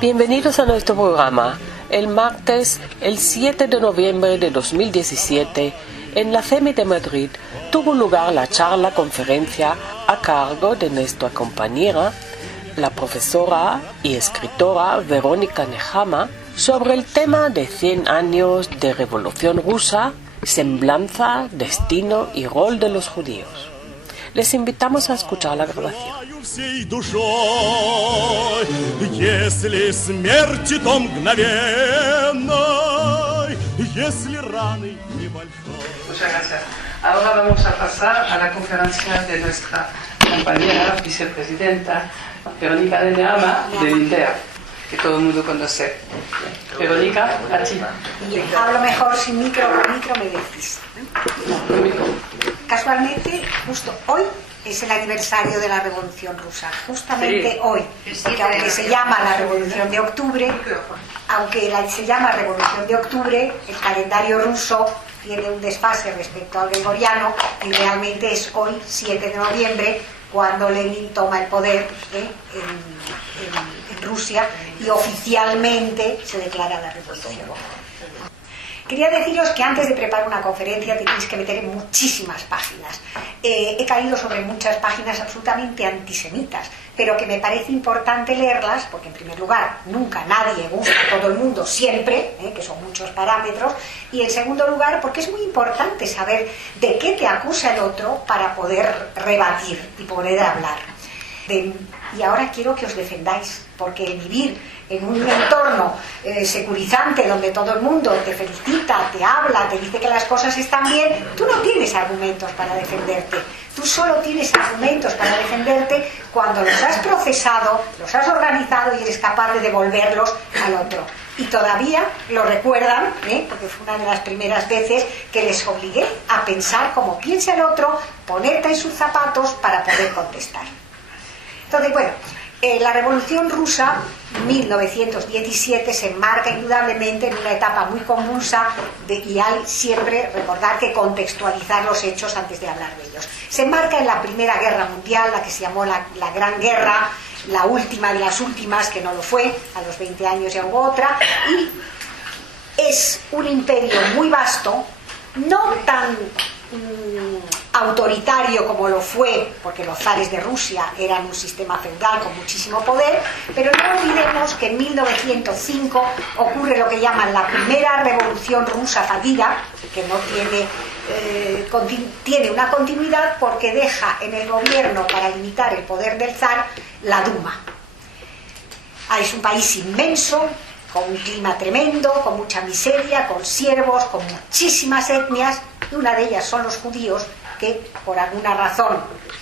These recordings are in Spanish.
Bienvenidos a nuestro programa. El martes, el 7 de noviembre de 2017, en la FEMI de Madrid, tuvo lugar la conferencia a cargo de nuestra compañera, la profesora y escritora Verónica Nehama, sobre el tema de 100 años de Revolución Rusa, semblanza, destino y rol de los judíos. Les invitamos a escuchar la grabación. Muchas gracias. Ahora vamos a pasar a la conferencia de nuestra compañera vicepresidenta Verónica Nehama de INDEA, que todo el mundo conoce. Verónica, a ti. Y hablo mejor sin micro, con micro me decís. Casualmente, justo hoy es el aniversario de la Revolución Rusa, justamente hoy, porque aunque se llama la Revolución de Octubre, el calendario ruso tiene un desfase respecto al gregoriano y realmente es hoy, 7 de noviembre, cuando Lenin toma el poder en Rusia y oficialmente se declara la Revolución. Quería deciros que antes de preparar una conferencia tenéis que meter en muchísimas páginas. He caído sobre muchas páginas absolutamente antisemitas, pero que me parece importante leerlas, porque en primer lugar, nunca nadie gusta a todo el mundo, siempre, que son muchos parámetros, y en segundo lugar, porque es muy importante saber de qué te acusa el otro para poder rebatir y poder hablar. Y ahora quiero que os defendáis, porque el vivir en un entorno securizante donde todo el mundo te felicita, te habla, te dice que las cosas están bien, tú no tienes argumentos para defenderte. Tú solo tienes argumentos para defenderte cuando los has procesado, los has organizado y eres capaz de devolverlos al otro. Y todavía lo recuerdan, porque fue una de las primeras veces que les obligué a pensar como piensa el otro, ponerte en sus zapatos para poder contestar. Entonces, bueno, la Revolución Rusa, 1917, se enmarca indudablemente en una etapa muy convulsa y hay siempre recordar que contextualizar los hechos antes de hablar de ellos. Se enmarca en la Primera Guerra Mundial, la que se llamó la Gran Guerra, la última de las últimas, que no lo fue, a los 20 años ya hubo otra, y es un imperio muy vasto, no tan autoritario como lo fue, porque los zares de Rusia eran un sistema feudal con muchísimo poder, pero no olvidemos que en 1905 ocurre lo que llaman la primera revolución rusa fallida, que no tiene una continuidad porque deja en el gobierno para limitar el poder del zar la Duma. Es un país inmenso, con un clima tremendo, con mucha miseria, con siervos, con muchísimas etnias, y una de ellas son los judíos, que por alguna razón,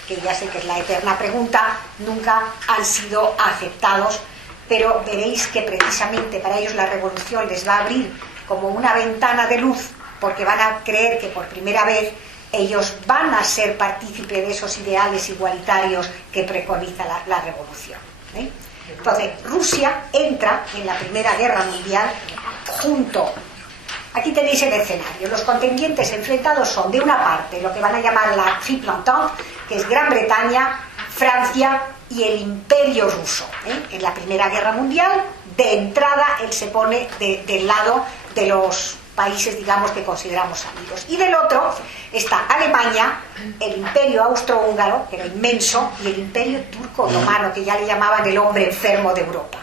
que ya sé que es la eterna pregunta, nunca han sido aceptados, pero veréis que precisamente para ellos la revolución les va a abrir como una ventana de luz, porque van a creer que por primera vez ellos van a ser partícipes de esos ideales igualitarios que preconiza la revolución. Entonces, Rusia entra en la Primera Guerra Mundial junto. Aquí tenéis el escenario. Los contendientes enfrentados son, de una parte, lo que van a llamar la Triple Entente, que es Gran Bretaña, Francia y el Imperio Ruso. En la Primera Guerra Mundial, de entrada, él se pone del lado de los países, digamos, que consideramos amigos. Y del otro está Alemania, el Imperio Austrohúngaro, que era inmenso, y el Imperio Turco-Otomano, que ya le llamaban el hombre enfermo de Europa.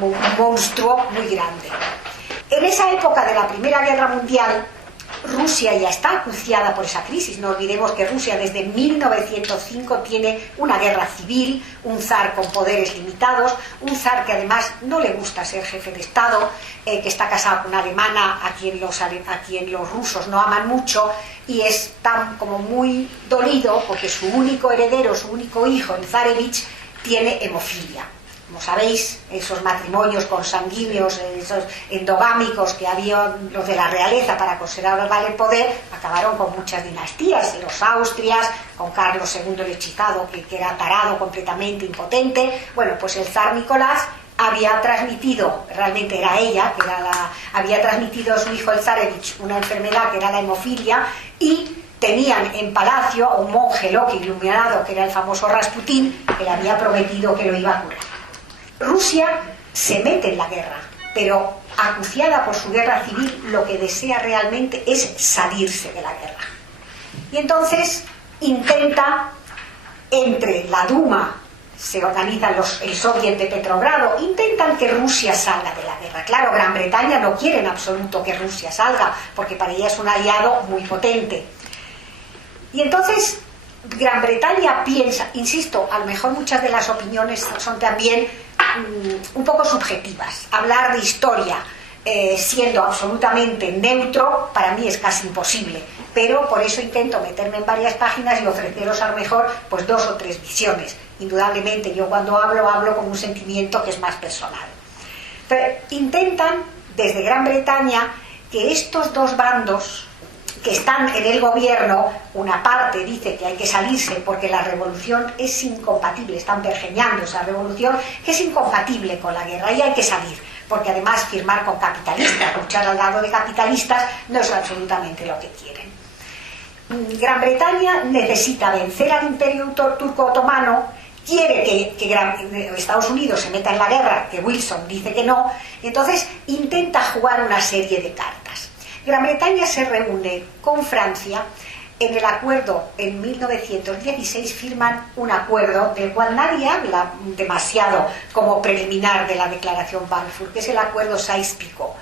Un monstruo muy grande. En esa época de la Primera Guerra Mundial, Rusia ya está acuciada por esa crisis. No olvidemos que Rusia desde 1905 tiene una guerra civil, un zar con poderes limitados, un zar que además no le gusta ser jefe de Estado, que está casado con una alemana a quien los rusos no aman mucho, y es tan como muy dolido porque su único heredero, su único hijo, el zarevich, tiene hemofilia. Como sabéis, esos matrimonios consanguíneos, esos endogámicos que había los de la realeza para conservar el poder, acabaron con muchas dinastías. Los Austrias, con Carlos II el hechizado, que era tarado, completamente impotente. Bueno, pues el zar Nicolás había transmitido, realmente era ella, había transmitido a su hijo el zarevich una enfermedad que era la hemofilia, y tenían en palacio a un monje loco iluminado que era el famoso Rasputín, que le había prometido que lo iba a curar. Rusia se mete en la guerra, pero acuciada por su guerra civil, lo que desea realmente es salirse de la guerra. Y entonces intenta, entre la Duma, se organizan el Soviet de Petrogrado, intentan que Rusia salga de la guerra. Claro, Gran Bretaña no quiere en absoluto que Rusia salga, porque para ella es un aliado muy potente. Y entonces Gran Bretaña piensa, insisto, a lo mejor muchas de las opiniones son también un poco subjetivas. Hablar de historia siendo absolutamente neutro para mí es casi imposible, pero por eso intento meterme en varias páginas y ofreceros a lo mejor pues 2 o 3 visiones. Indudablemente yo cuando hablo con un sentimiento que es más personal. Pero intentan desde Gran Bretaña que estos dos bandos que están en el gobierno, una parte dice que hay que salirse porque la revolución es incompatible, están pergeñando esa revolución, que es incompatible con la guerra y hay que salir, porque además firmar con capitalistas, luchar al lado de capitalistas, no es absolutamente lo que quieren. Gran Bretaña necesita vencer al Imperio Turco-Otomano, quiere que Estados Unidos se meta en la guerra, que Wilson dice que no, y entonces intenta jugar una serie de cartas. Gran Bretaña se reúne con Francia. En el acuerdo, en 1916, firman un acuerdo del cual nadie habla demasiado como preliminar de la declaración Balfour, que es el acuerdo Sykes-Picot.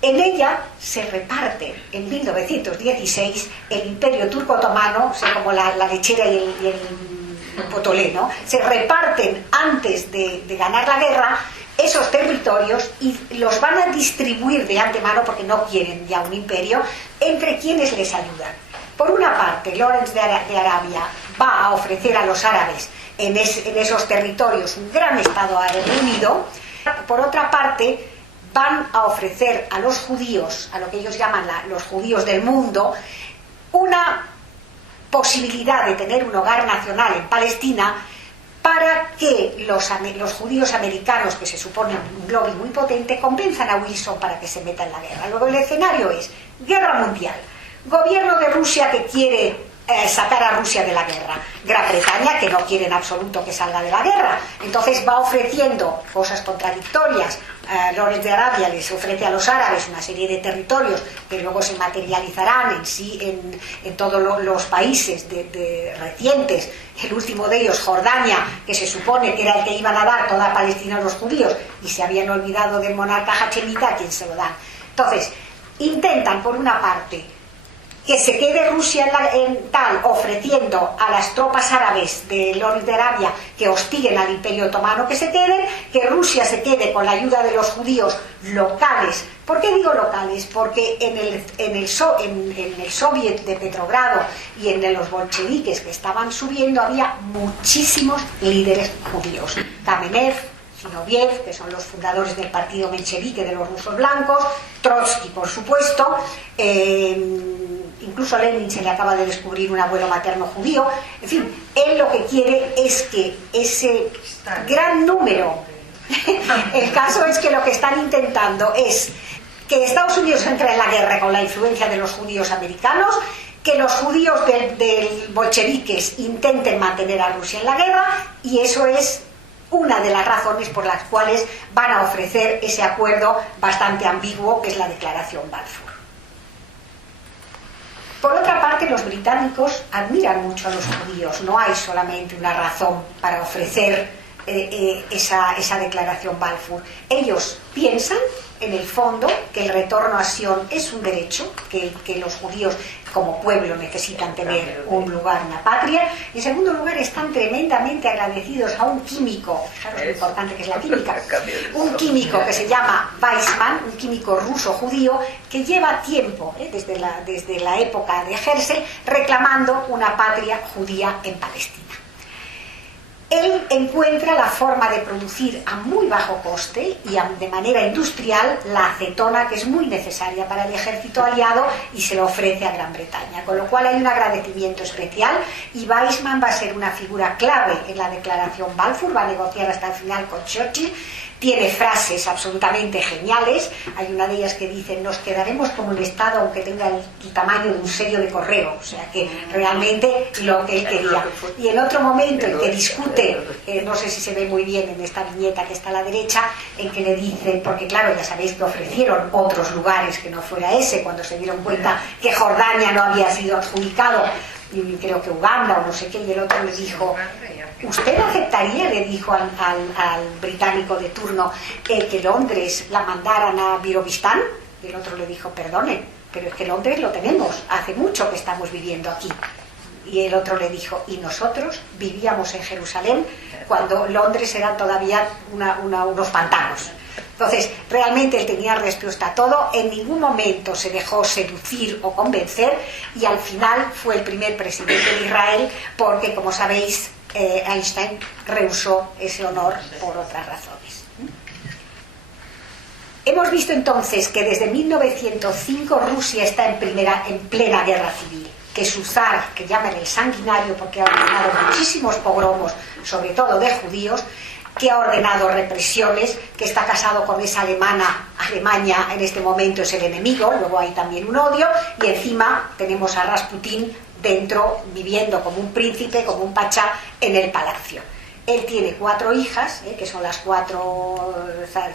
En ella se reparte, en 1916, el Imperio Turco-Otomano, o sea, como la lechera y el potolé, ¿no? Se reparten antes de ganar la guerra esos territorios y los van a distribuir de antemano, porque no quieren ya un imperio, entre quienes les ayudan. Por una parte, Lawrence de Arabia va a ofrecer a los árabes en esos territorios un gran Estado árabe unido. Por otra parte, van a ofrecer a los judíos, a lo que ellos llaman los judíos del mundo, una posibilidad de tener un hogar nacional en Palestina, para que los judíos americanos, que se supone un lobby muy potente, convenzan a Wilson para que se meta en la guerra. Luego el escenario es guerra mundial, gobierno de Rusia que quiere sacar a Rusia de la guerra, Gran Bretaña que no quiere en absoluto que salga de la guerra, entonces va ofreciendo cosas contradictorias. Lawrence de Arabia les ofrece a los árabes una serie de territorios que luego se materializarán en todos los países recientes. El último de ellos, Jordania, que se supone que era el que iban a dar toda Palestina a los judíos y se habían olvidado del monarca hachemita, a quien se lo dan. Entonces intentan, por una parte, que se quede Rusia ofreciendo a las tropas árabes de Lawrence de Arabia que hostiguen al Imperio Otomano que se queden, que Rusia se quede con la ayuda de los judíos locales. ¿Por qué digo locales? Porque en el Soviet de Petrogrado y en los bolcheviques que estaban subiendo había muchísimos líderes judíos. Kamenev, Zinoviev, que son los fundadores del partido menchevique de los rusos blancos, Trotsky, por supuesto, incluso a Lenin se le acaba de descubrir un abuelo materno judío. En fin, él lo que quiere es que ese gran número, el caso es que lo que están intentando es que Estados Unidos entre en la guerra con la influencia de los judíos americanos, que los judíos del bolcheviques intenten mantener a Rusia en la guerra, y eso es una de las razones por las cuales van a ofrecer ese acuerdo bastante ambiguo que es la declaración Balfour. Por otra parte, los británicos admiran mucho a los judíos. No hay solamente una razón para ofrecer esa declaración Balfour. Ellos piensan, en el fondo, que el retorno a Sion es un derecho, que los judíos como pueblo necesitan tener un lugar, una patria. Y en segundo lugar, están tremendamente agradecidos a un químico, fijaros lo importante que es la química, un químico que se llama Weizmann, un químico ruso-judío, que lleva tiempo, desde la época de Herzl, reclamando una patria judía en Palestina. Él encuentra la forma de producir a muy bajo coste y de manera industrial la acetona, que es muy necesaria para el ejército aliado, y se lo ofrece a Gran Bretaña, con lo cual hay un agradecimiento especial, y Weizmann va a ser una figura clave en la declaración Balfour, va a negociar hasta el final con Churchill, tiene frases absolutamente geniales. Hay una de ellas que dice: nos quedaremos como el Estado aunque tenga el tamaño de un sello de correo. O sea que realmente lo que él quería. Y en otro momento en que discute, no sé si se ve muy bien en esta viñeta que está a la derecha, en que le dice, porque claro, ya sabéis que ofrecieron otros lugares que no fuera ese cuando se dieron cuenta que Jordania no había sido adjudicado, y creo que Uganda o no sé qué, y el otro le dijo: ¿usted aceptaría, le dijo al británico de turno, que Londres la mandaran a Birobistán? Y el otro le dijo: perdone, pero es que Londres lo tenemos, hace mucho que estamos viviendo aquí. Y el otro le dijo: y nosotros vivíamos en Jerusalén cuando Londres era todavía unos pantanos. Entonces, realmente él tenía respuesta a todo, en ningún momento se dejó seducir o convencer, y al final fue el primer presidente de Israel, porque, como sabéis, Einstein rehusó ese honor por otras razones. Hemos visto entonces que desde 1905 Rusia está en plena guerra civil, que su zar, que llaman el sanguinario porque ha ordenado muchísimos pogromos, sobre todo de judíos, que ha ordenado represiones, que está casado con esa Alemania en este momento es el enemigo, luego hay también un odio, y encima tenemos a Rasputín dentro, viviendo como un príncipe, como un pachá en el palacio. Él tiene 4 hijas, que son las 4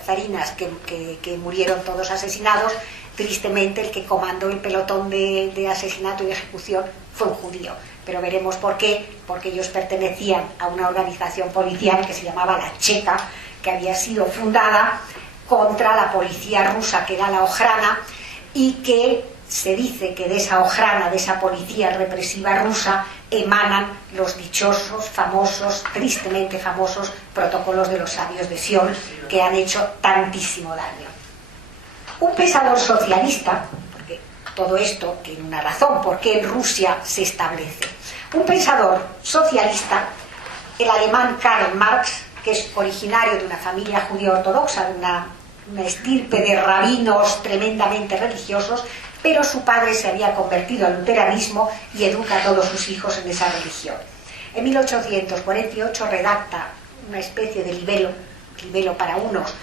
zarinas que murieron todos asesinados. Tristemente, el que comandó el pelotón de asesinato y ejecución fue un judío. Pero veremos por qué, porque ellos pertenecían a una organización policial que se llamaba la Checa, que había sido fundada contra la policía rusa, que era la Ojrana, y que se dice que de esa Ojrana, de esa policía represiva rusa, emanan los dichosos, famosos, tristemente famosos protocolos de los sabios de Sion, que han hecho tantísimo daño. Un pensador socialista, porque todo esto tiene una razón, por qué en Rusia se establece. Un pensador socialista, el alemán Karl Marx, que es originario de una familia judía ortodoxa, de una estirpe de rabinos tremendamente religiosos, pero su padre se había convertido al luteranismo y educa a todos sus hijos en esa religión. En 1848 redacta una especie de libelo para unos,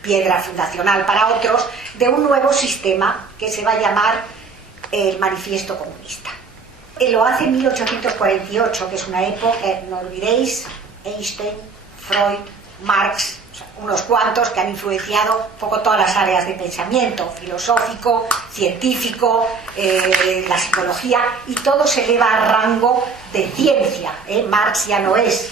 piedra fundacional para otros, de un nuevo sistema que se va a llamar el Manifiesto Comunista. Él lo hace en 1848, que es una época, no olvidéis, Einstein, Freud, Marx, unos cuantos que han influenciado un poco todas las áreas de pensamiento, filosófico, científico, la psicología, y todo se eleva a rango de ciencia. Marx ya no es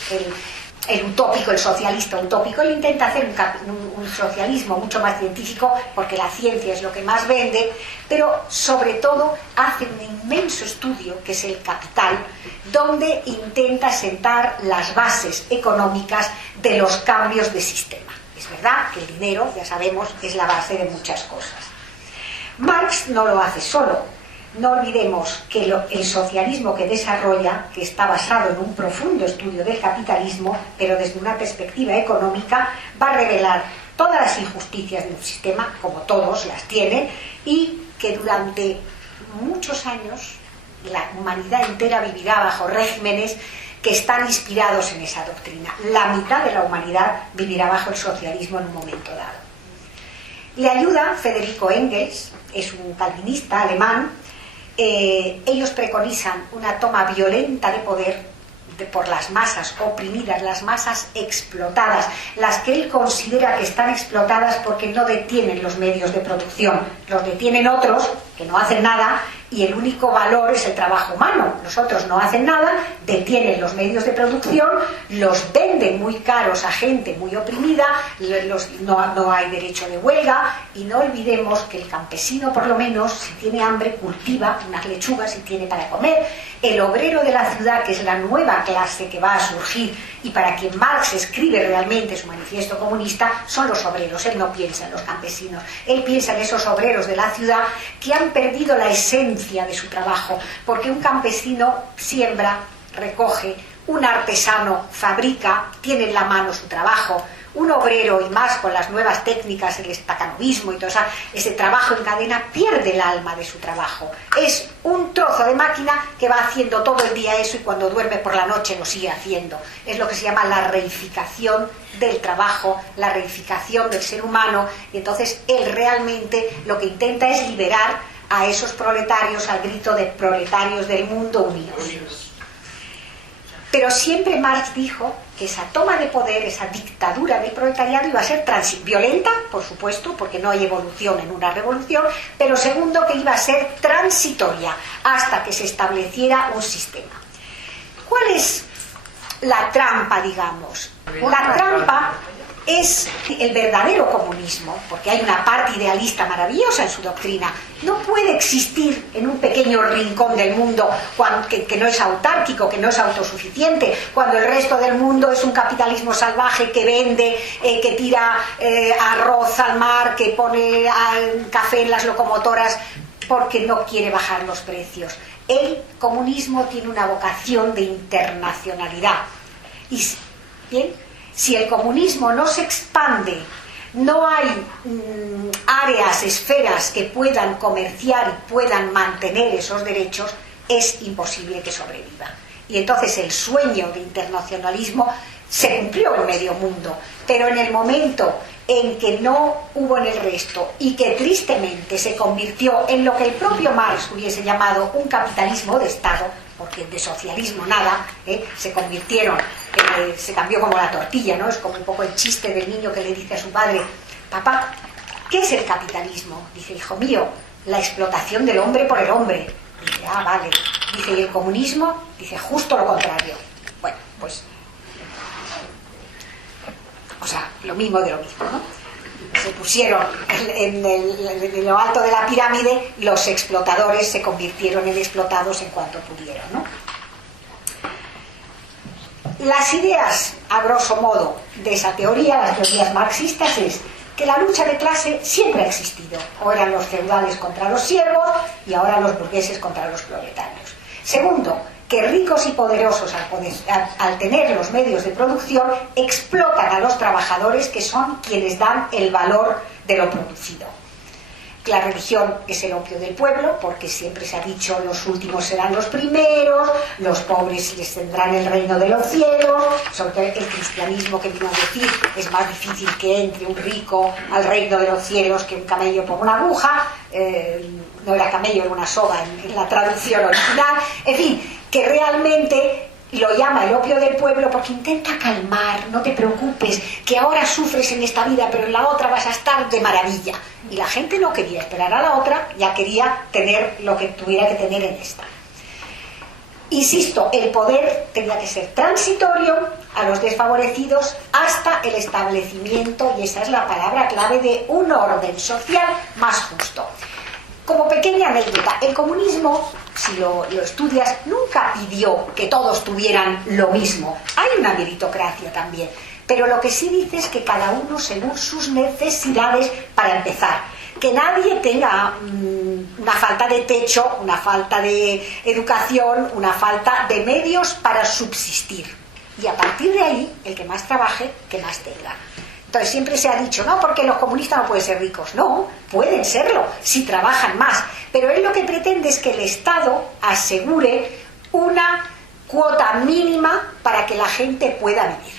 el utópico, el socialista utópico. Él intenta hacer un socialismo mucho más científico, porque la ciencia es lo que más vende, pero sobre todo hace un inmenso estudio que es el Capital, donde intenta sentar las bases económicas de los cambios de sistema. Es verdad que el dinero, ya sabemos, es la base de muchas cosas. Marx no lo hace solo. No olvidemos que el socialismo que desarrolla, que está basado en un profundo estudio del capitalismo, pero desde una perspectiva económica, va a revelar todas las injusticias de un sistema, como todos las tienen, y que durante muchos años la humanidad entera vivirá bajo regímenes que están inspirados en esa doctrina. La mitad de la humanidad vivirá bajo el socialismo en un momento dado. Le ayuda Federico Engels, es un calvinista alemán. Ellos preconizan una toma violenta de poder por las masas oprimidas, las masas explotadas, las que él considera que están explotadas porque no detienen los medios de producción, los detienen otros que no hacen nada, y el único valor es el trabajo humano. Los otros no hacen nada, detienen los medios de producción, los venden muy caros a gente muy oprimida, no hay derecho de huelga, y no olvidemos que el campesino, por lo menos, si tiene hambre, cultiva unas lechugas y tiene para comer. El obrero de la ciudad, que es la nueva clase que va a surgir, y para quien Marx escribe realmente su manifiesto comunista, son los obreros. Él no piensa en los campesinos, él piensa en esos obreros de la ciudad que han perdido la esencia de su trabajo, porque un campesino siembra, recoge, un artesano fabrica, tiene en la mano su trabajo, un obrero, y más con las nuevas técnicas, el estacanovismo y todo ese trabajo en cadena, pierde el alma de su trabajo. Es un trozo de máquina que va haciendo todo el día eso y cuando duerme por la noche lo sigue haciendo. Es lo que se llama la reificación del trabajo, la reificación del ser humano, y entonces él realmente lo que intenta es liberar a esos proletarios al grito de proletarios del mundo unidos. Pero siempre Marx dijo que esa toma de poder, esa dictadura del proletariado iba a ser violenta, por supuesto, porque no hay evolución en una revolución, pero segundo, que iba a ser transitoria hasta que se estableciera un sistema. ¿Cuál es la trampa, digamos? La trampa es el verdadero comunismo, porque hay una parte idealista maravillosa en su doctrina. No puede existir en un pequeño rincón del mundo que no es autárquico, que no es autosuficiente, cuando el resto del mundo es un capitalismo salvaje que vende, que tira arroz al mar, que pone café en las locomotoras, porque no quiere bajar los precios. El comunismo tiene una vocación de internacionalidad. Y bien, si el comunismo no se expande, no hay áreas, esferas que puedan comerciar y puedan mantener esos derechos, es imposible que sobreviva. Y entonces el sueño de internacionalismo se cumplió en medio mundo, pero en el momento en que no hubo en el resto y que tristemente se convirtió en lo que el propio Marx hubiese llamado un capitalismo de Estado, porque de socialismo nada, se convirtieron, se cambió como la tortilla, ¿no? Es como un poco el chiste del niño que le dice a su padre: papá, ¿qué es el capitalismo? Dice: hijo mío, la explotación del hombre por el hombre. Dice: ah, vale. Dice: ¿y el comunismo? Dice: justo lo contrario. Bueno, pues, o sea, lo mismo de lo mismo, ¿no? Se pusieron en lo alto de la pirámide, los explotadores se convirtieron en explotados en cuanto pudieron, ¿no? Las ideas, a grosso modo, de esa teoría, las teorías marxistas, es que la lucha de clase siempre ha existido. O eran los feudales contra los siervos y ahora los burgueses contra los proletarios. Segundo, que ricos y poderosos, al tener los medios de producción, explotan a los trabajadores, que son quienes dan el valor de lo producido. La religión es el opio del pueblo, porque siempre se ha dicho: los últimos serán los primeros, los pobres les tendrán el reino de los cielos. Sobre todo el cristianismo, que vino a decir: es más difícil que entre un rico al reino de los cielos que un camello por una aguja. No era camello, era una soga en la traducción original. En fin, que realmente lo llama el opio del pueblo porque intenta calmar: no te preocupes, que ahora sufres en esta vida, pero en la otra vas a estar de maravilla. Y la gente no quería esperar a la otra, ya quería tener lo que tuviera que tener en esta. Insisto, el poder tenía que ser transitorio a los desfavorecidos hasta el establecimiento, y esa es la palabra clave, de un orden social más justo. Como pequeña anécdota, el comunismo, si lo estudias, nunca pidió que todos tuvieran lo mismo. Hay una meritocracia también, pero lo que sí dice es que cada uno según sus necesidades, para empezar. Que nadie tenga una falta de techo, una falta de educación, una falta de medios para subsistir. Y a partir de ahí, el que más trabaje, que más tenga. Entonces siempre se ha dicho: no, porque los comunistas no pueden ser ricos. No, pueden serlo si trabajan más. Pero él lo que pretende es que el Estado asegure una cuota mínima para que la gente pueda vivir.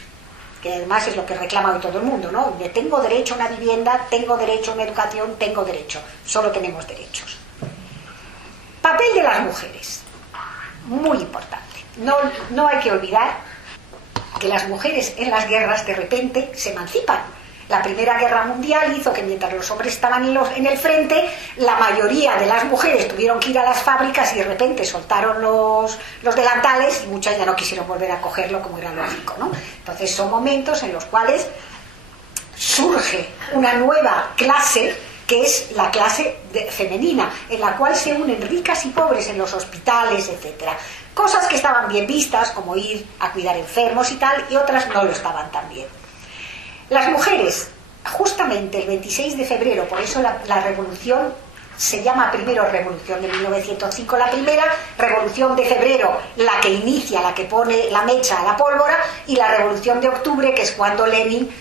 Que además es lo que reclama hoy todo el mundo, ¿no? Tengo derecho a una vivienda, tengo derecho a una educación, tengo derecho. Solo tenemos derechos. Papel de las mujeres. Muy importante. No hay que olvidar que las mujeres en las guerras de repente se emancipan. La Primera Guerra Mundial hizo que mientras los hombres estaban en el frente, la mayoría de las mujeres tuvieron que ir a las fábricas y de repente soltaron los delantales y muchas ya no quisieron volver a cogerlo, como era lógico, ¿no? Entonces son momentos en los cuales surge una nueva clase, que es la clase femenina, en la cual se unen ricas y pobres en los hospitales, etcétera. Cosas que estaban bien vistas, como ir a cuidar enfermos y tal, y otras no lo estaban tan bien. Las mujeres, justamente el 26 de febrero, por eso la revolución se llama primero Revolución de 1905, la primera, Revolución de febrero, la que inicia, la que pone la mecha a la pólvora, y la Revolución de octubre, que es cuando Lenin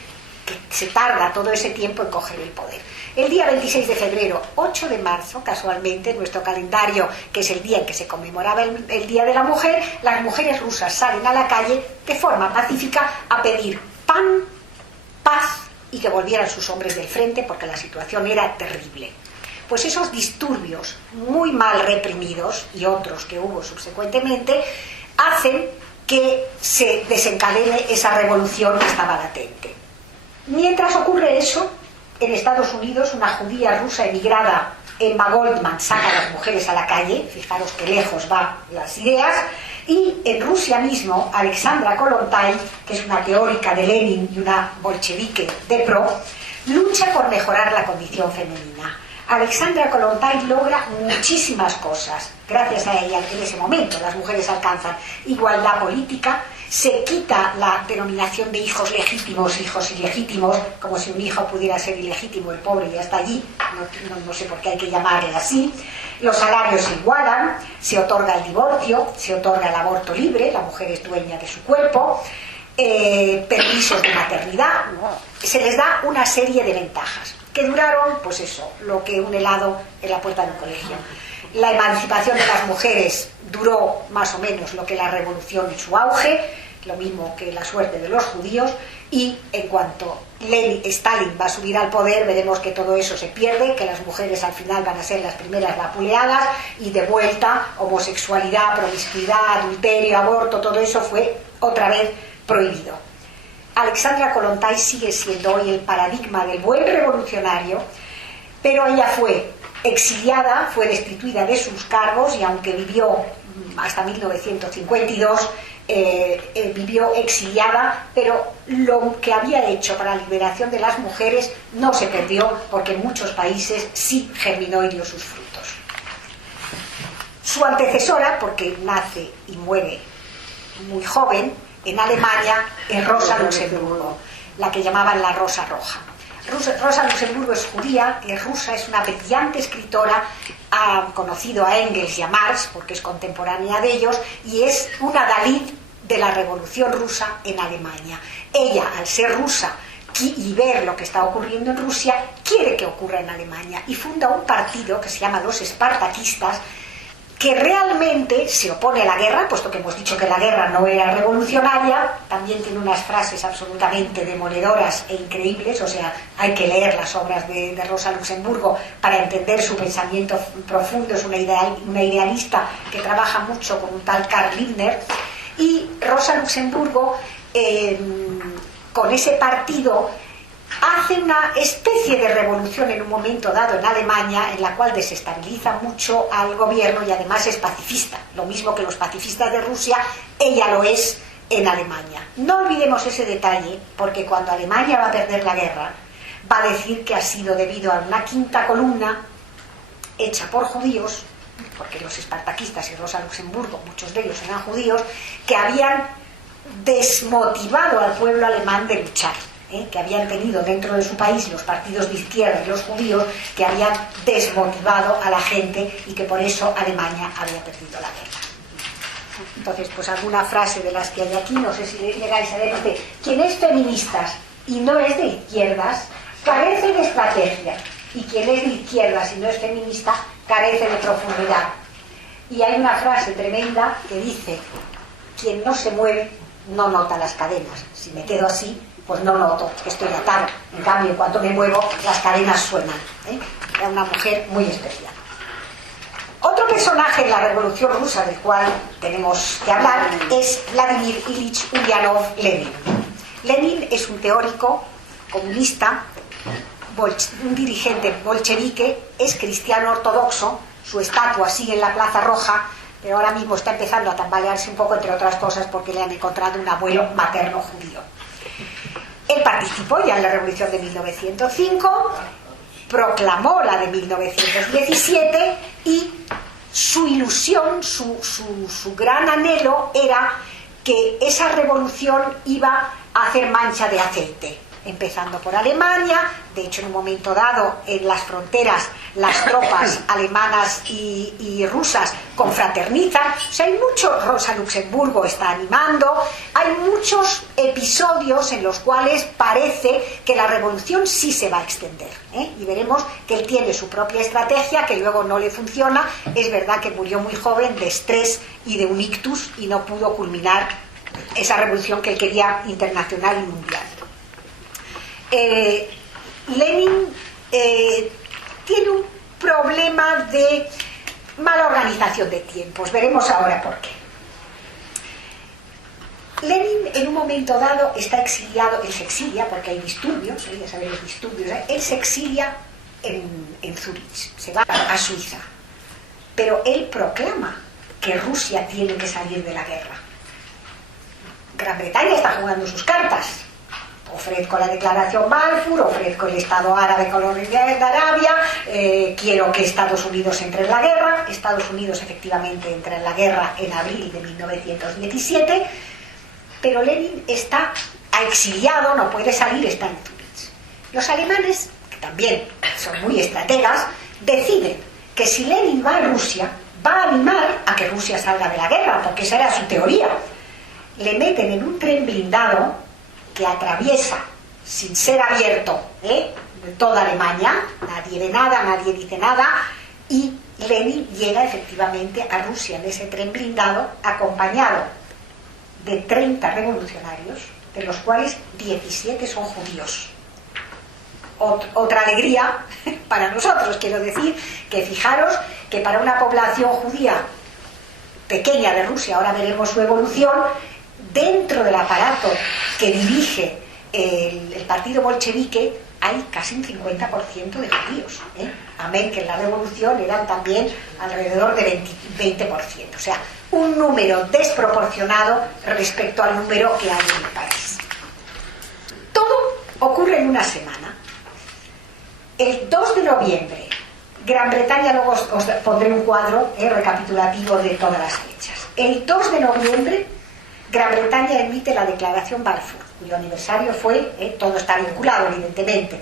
que se tarda todo ese tiempo en coger el poder. El día 26 de febrero, 8 de marzo, casualmente, en nuestro calendario, que es el día en que se conmemoraba el Día de la Mujer, las mujeres rusas salen a la calle de forma pacífica a pedir pan, paz y que volvieran sus hombres del frente porque la situación era terrible. Pues esos disturbios muy mal reprimidos y otros que hubo subsecuentemente hacen que se desencadene esa revolución que estaba latente. Mientras ocurre eso, en Estados Unidos una judía rusa emigrada, Emma Goldman, saca a las mujeres a la calle, fijaros que lejos van las ideas, y en Rusia mismo Alexandra Kollontai, que es una teórica de Lenin y una bolchevique de pro, lucha por mejorar la condición femenina. Alexandra Kollontai logra muchísimas cosas. Gracias a ella, en ese momento, las mujeres alcanzan igualdad política, se quita la denominación de hijos legítimos, hijos ilegítimos, como si un hijo pudiera ser ilegítimo, el pobre ya está allí, no sé por qué hay que llamarle así. Los salarios se igualan, se otorga el divorcio, se otorga el aborto libre, la mujer es dueña de su cuerpo, permisos de maternidad, se les da una serie de ventajas que duraron, pues eso, lo que un helado en la puerta de un colegio. La emancipación de las mujeres duró más o menos lo que la revolución en su auge, lo mismo que la suerte de los judíos, y en cuanto Stalin va a subir al poder, veremos que todo eso se pierde, que las mujeres al final van a ser las primeras vapuleadas, y de vuelta homosexualidad, promiscuidad, adulterio, aborto, todo eso fue otra vez prohibido. Alexandra Kollontai sigue siendo hoy el paradigma del buen revolucionario, pero ella fue exiliada, fue destituida de sus cargos y aunque vivió hasta 1952, vivió exiliada, pero lo que había hecho para la liberación de las mujeres no se perdió porque en muchos países sí germinó y dio sus frutos. Su antecesora, porque nace y muere muy joven, en Alemania es Rosa Luxemburgo, la que llamaban la Rosa Roja. Rosa Luxemburgo es judía, es rusa, es una brillante escritora, ha conocido a Engels y a Marx porque es contemporánea de ellos y es una Dalit de la Revolución Rusa en Alemania. Ella, al ser rusa y ver lo que está ocurriendo en Rusia, quiere que ocurra en Alemania y funda un partido que se llama los Espartaquistas, que realmente se opone a la guerra, puesto que hemos dicho que la guerra no era revolucionaria. También tiene unas frases absolutamente demoledoras e increíbles, o sea, hay que leer las obras de Rosa Luxemburgo para entender su pensamiento profundo. Es una idealista que trabaja mucho con un tal Karl Liebknecht, y Rosa Luxemburgo con ese partido hace una especie de revolución en un momento dado en Alemania, en la cual desestabiliza mucho al gobierno y además es pacifista, lo mismo que los pacifistas de Rusia, ella lo es en Alemania. No olvidemos ese detalle, porque cuando Alemania va a perder la guerra, va a decir que ha sido debido a una quinta columna hecha por judíos, porque los espartaquistas y Rosa Luxemburgo, muchos de ellos eran judíos, que habían desmotivado al pueblo alemán de luchar. Que habían tenido dentro de su país los partidos de izquierda y los judíos, que habían desmotivado a la gente y que por eso Alemania había perdido la guerra. Entonces, pues alguna frase de las que hay aquí, no sé si llegáis a ver, dice: quien es feminista y no es de izquierdas carece de estrategia, y quien es de izquierdas y no es feminista carece de profundidad. Y hay una frase tremenda que dice: quien no se mueve no nota las cadenas. Si me quedo así, pues no noto que estoy atado. En cambio, en cuanto me muevo, las cadenas suenan. Era una mujer muy especial. Otro personaje en la Revolución Rusa del cual tenemos que hablar es Vladimir Ilich Ulyanov Lenin. Lenin es un teórico comunista, un dirigente bolchevique, es cristiano ortodoxo, su estatua sigue en la Plaza Roja, pero ahora mismo está empezando a tambalearse un poco, entre otras cosas porque le han encontrado un abuelo materno judío. Él participó ya en la Revolución de 1905, proclamó la de 1917 y su ilusión, su gran anhelo era que esa revolución iba a hacer mancha de aceite. empezando por Alemania. De hecho, en un momento dado, en las fronteras, las tropas alemanas y rusas confraternizan. O sea, hay mucho, Rosa Luxemburgo está animando, hay muchos episodios en los cuales parece que la revolución sí se va a extender, ¿eh? Y veremos que él tiene su propia estrategia, que luego no le funciona. Es verdad que murió muy joven de estrés y de un ictus y no pudo culminar esa revolución que él quería internacional y mundial. Lenin tiene un problema de mala organización de tiempos. Veremos ahora por qué. Lenin en un momento dado está exiliado, él se exilia porque hay disturbios, ya sabéis los disturbios, él se exilia en Zurich, se va a Suiza, pero él proclama que Rusia tiene que salir de la guerra. Gran Bretaña está jugando sus cartas. Ofrezco la declaración Balfour, ofrezco el Estado árabe con los reyes de Arabia, quiero que Estados Unidos entre en la guerra. Estados Unidos efectivamente entra en la guerra en abril de 1917, pero Lenin está exiliado, no puede salir, está en Zurich. Los alemanes, que también son muy estrategas, deciden que si Lenin va a Rusia, va a animar a que Rusia salga de la guerra, porque esa era su teoría. Le meten en un tren blindado que atraviesa, sin ser abierto, toda Alemania, nadie ve nada, nadie dice nada, y Lenin llega efectivamente a Rusia en ese tren blindado, acompañado de 30 revolucionarios, de los cuales 17 son judíos. Otra alegría para nosotros, quiero decir, que fijaros que para una población judía pequeña de Rusia, ahora veremos su evolución, dentro del aparato que dirige el partido bolchevique hay casi un 50% de judíos, amén que en la revolución eran también alrededor de 20%, o sea, un número desproporcionado respecto al número que hay en el país. Todo ocurre en una semana. El 2 de noviembre, Gran Bretaña, luego os pondré un cuadro recapitulativo de todas las fechas. El 2 de noviembre, Gran Bretaña emite la declaración Balfour, cuyo aniversario fue, todo está vinculado evidentemente.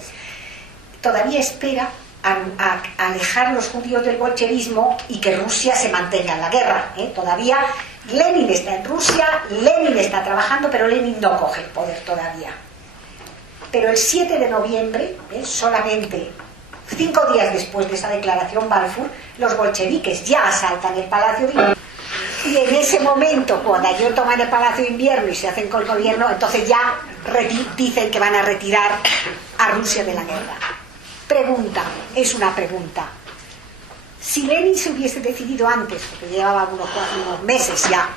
Todavía espera a alejar a los judíos del bolchevismo y que Rusia se mantenga en la guerra. Todavía Lenin está en Rusia, Lenin está trabajando, pero Lenin no coge el poder todavía. Pero el 7 de noviembre, solamente 5 días después de esa declaración Balfour, los bolcheviques ya asaltan el Palacio de Invierno. Y en ese momento, cuando ellos toman el Palacio de Invierno y se hacen con el gobierno, entonces ya dicen que van a retirar a Rusia de la guerra. Pregunta, es una pregunta. Si Lenin se hubiese decidido antes, porque llevaba unos meses ya,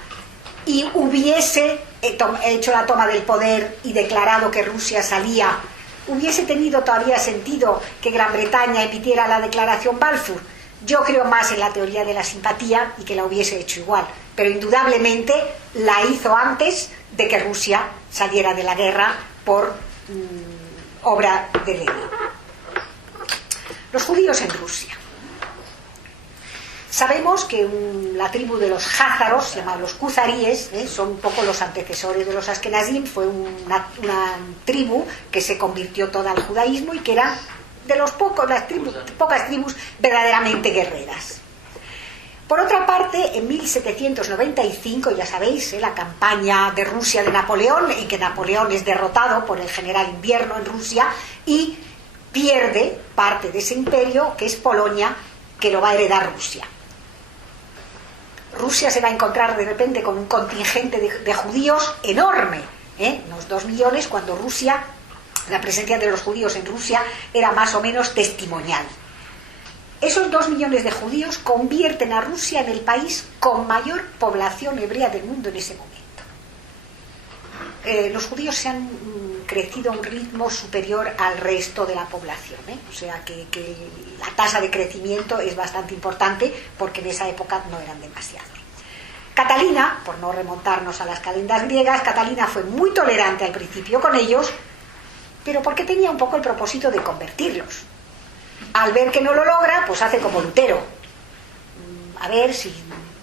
y hubiese hecho la toma del poder y declarado que Rusia salía, ¿hubiese tenido todavía sentido que Gran Bretaña emitiera la declaración Balfour? Yo creo más en la teoría de la simpatía y que la hubiese hecho igual, pero indudablemente la hizo antes de que Rusia saliera de la guerra por obra de Lenin. Los judíos en Rusia. Sabemos que la tribu de los házaros, se llaman los kuzaríes, son un poco los antecesores de los askenazim, fue una tribu que se convirtió toda al judaísmo y que era de las pocas tribus verdaderamente guerreras. Por otra parte, en 1795, ya sabéis, la campaña de Rusia de Napoleón, en que Napoleón es derrotado por el general Invierno en Rusia y pierde parte de ese imperio, que es Polonia, que lo va a heredar Rusia. Rusia se va a encontrar de repente con un contingente de judíos enorme, unos 2 millones, cuando Rusia, la presencia de los judíos en Rusia era más o menos testimonial. Esos 2 millones de judíos convierten a Rusia en el país con mayor población hebrea del mundo en ese momento. Los judíos se han crecido a un ritmo superior al resto de la población, o sea que la tasa de crecimiento es bastante importante porque en esa época no eran demasiado. Catalina, por no remontarnos a las calendas griegas, Catalina fue muy tolerante al principio con ellos, pero porque tenía un poco el propósito de convertirlos. Al ver que no lo logra, pues hace como Lutero. A ver si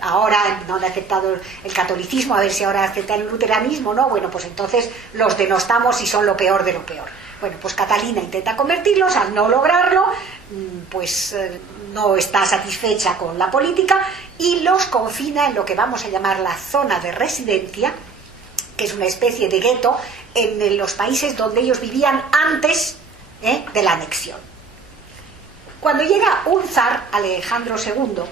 ahora no han aceptado el catolicismo, a ver si ahora aceptan el luteranismo, ¿no? Bueno, pues entonces los denostamos y son lo peor de lo peor. Bueno, pues Catalina intenta convertirlos, al no lograrlo, pues no está satisfecha con la política y los confina en lo que vamos a llamar la zona de residencia, que es una especie de gueto en los países donde ellos vivían antes de la anexión. Cuando llega un zar, Alejandro II,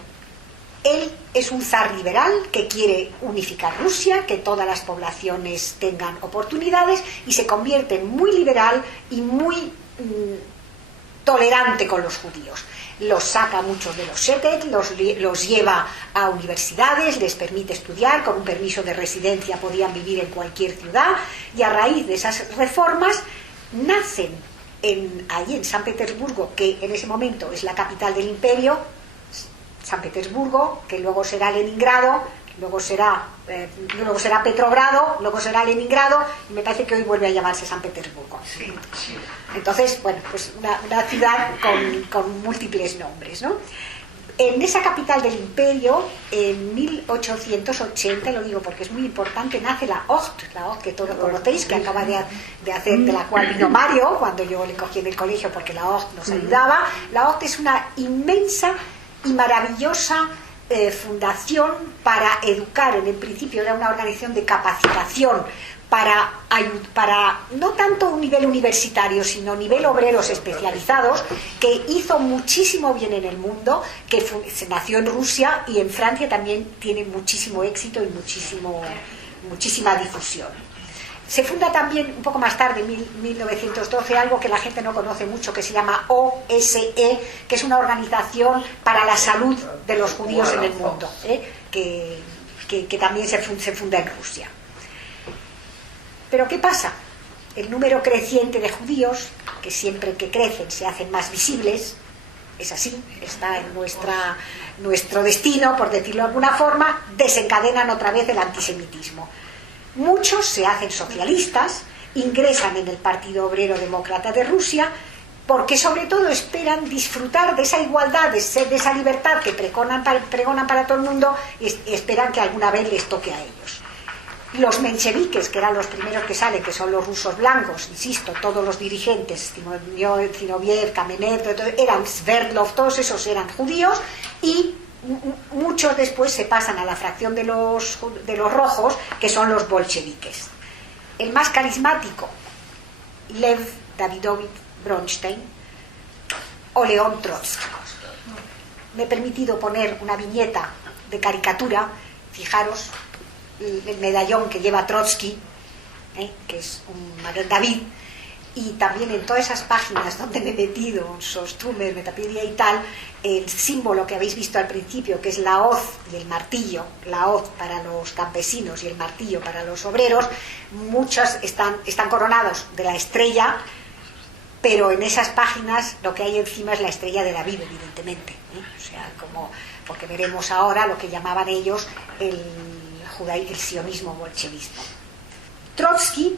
él es un zar liberal que quiere unificar Rusia, que todas las poblaciones tengan oportunidades, y se convierte en muy liberal y muy tolerante con los judíos. Los saca muchos de los shetet, los lleva a universidades, les permite estudiar, con un permiso de residencia podían vivir en cualquier ciudad, y a raíz de esas reformas nacen allí en San Petersburgo, que en ese momento es la capital del imperio, San Petersburgo, que luego será Leningrado, luego será Petrogrado, luego será Leningrado, y me parece que hoy vuelve a llamarse San Petersburgo. Sí, sí. Entonces, bueno, pues una ciudad con múltiples nombres, ¿no? En esa capital del imperio, en 1880, lo digo porque es muy importante, nace la OGT que todos conocéis, que acaba de hacer, de la cual vino Mario cuando yo le cogí en el colegio porque la OGT nos ayudaba. La OGT es una inmensa y maravillosa fundación para educar. En el principio era una organización de capacitación para no tanto un nivel universitario, sino nivel obreros especializados, que hizo muchísimo bien en el mundo, que nació en Rusia y en Francia también tiene muchísimo éxito y muchísima difusión. Se funda también un poco más tarde, en 1912, algo que la gente no conoce mucho, que se llama OSE, que es una organización para la salud de los judíos en el mundo, que también se funda en Rusia. Pero ¿qué pasa? El número creciente de judíos, que siempre que crecen se hacen más visibles, es así, está en nuestro destino, por decirlo de alguna forma, desencadenan otra vez el antisemitismo. Muchos se hacen socialistas, ingresan en el Partido Obrero Demócrata de Rusia, porque sobre todo esperan disfrutar de esa igualdad, de esa libertad que pregonan para todo el mundo, y esperan que alguna vez les toque a ellos. Los mencheviques, que eran los primeros que salen, que son los rusos blancos, insisto, todos los dirigentes, Zinoviev, Kamenev, eran Sverdlov, todos esos eran judíos, y muchos después se pasan a la fracción de los rojos, que son los bolcheviques. El más carismático, Lev Davidovich Bronstein o León Trotsky. Me he permitido poner una viñeta de caricatura, fijaros, el medallón que lleva Trotsky, que es un Magen David, y también en todas esas páginas donde me he metido, Sostumer, Metapedia y tal, el símbolo que habéis visto al principio, que es la hoz y el martillo, la hoz para los campesinos y el martillo para los obreros, muchos están coronados de la estrella, pero en esas páginas lo que hay encima es la estrella de David, evidentemente, o sea, porque veremos ahora lo que llamaban ellos el sionismo bolchevismo. Trotsky,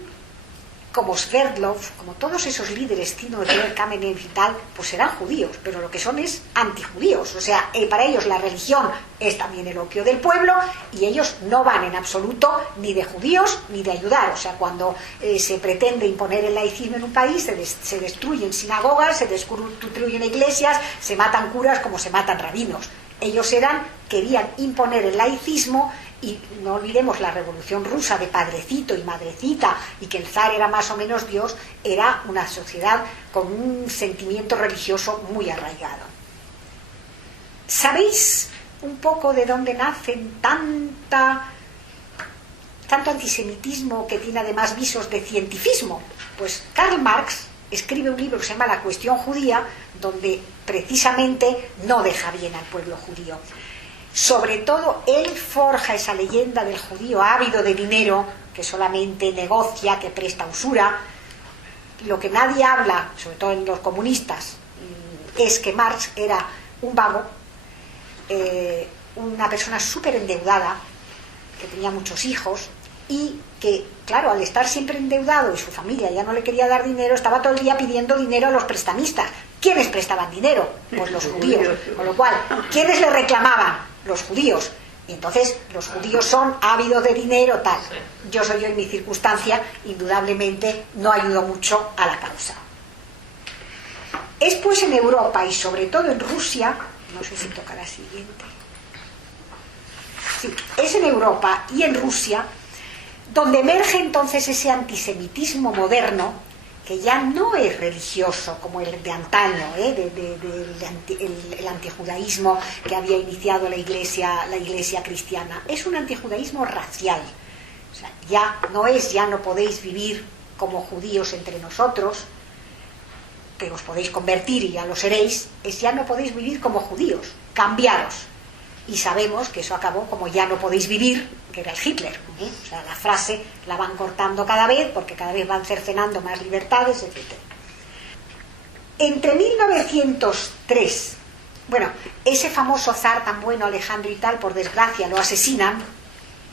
como Sverdlov, como todos esos líderes, Zinoviev, Kamenev y tal, pues serán judíos, pero lo que son es antijudíos, o sea, para ellos la religión es también el opio del pueblo y ellos no van en absoluto ni de judíos ni de ayudar, o sea, cuando se pretende imponer el laicismo en un país, se destruyen sinagogas, se destruyen iglesias, se matan curas como se matan rabinos. Ellos querían imponer el laicismo. Y no olvidemos la revolución rusa de padrecito y madrecita, y que el zar era más o menos Dios, era una sociedad con un sentimiento religioso muy arraigado. ¿Sabéis un poco de dónde nacen tanto antisemitismo que tiene además visos de cientifismo? Pues Karl Marx escribe un libro que se llama La cuestión judía, donde precisamente no deja bien al pueblo judío. Sobre todo, él forja esa leyenda del judío ávido de dinero, que solamente negocia, que presta usura. Lo que nadie habla, sobre todo en los comunistas, es que Marx era un vago, una persona súper endeudada, que tenía muchos hijos, y que, claro, al estar siempre endeudado y su familia ya no le quería dar dinero, estaba todo el día pidiendo dinero a los prestamistas. ¿Quiénes prestaban dinero? Pues los judíos. Con lo cual, ¿quiénes le reclamaban? Los judíos. Y entonces los judíos son ávidos de dinero, tal. Yo en mi circunstancia, indudablemente no ayudo mucho a la causa. Es pues en Europa y sobre todo en Rusia, no sé si toca la siguiente, sí, es en Europa y en Rusia donde emerge entonces ese antisemitismo moderno, que ya no es religioso como el de antaño, el antijudaísmo que había iniciado la iglesia cristiana. Es un antijudaísmo racial. O sea, ya no podéis vivir como judíos entre nosotros, que os podéis convertir y ya lo seréis, es ya no podéis vivir como judíos, cambiaros. Y sabemos que eso acabó como ya no podéis vivir, que era el Hitler. O sea, la frase la van cortando cada vez, porque cada vez van cercenando más libertades, etc. Entre 1903, bueno, ese famoso zar tan bueno, Alejandro y tal, por desgracia lo asesinan.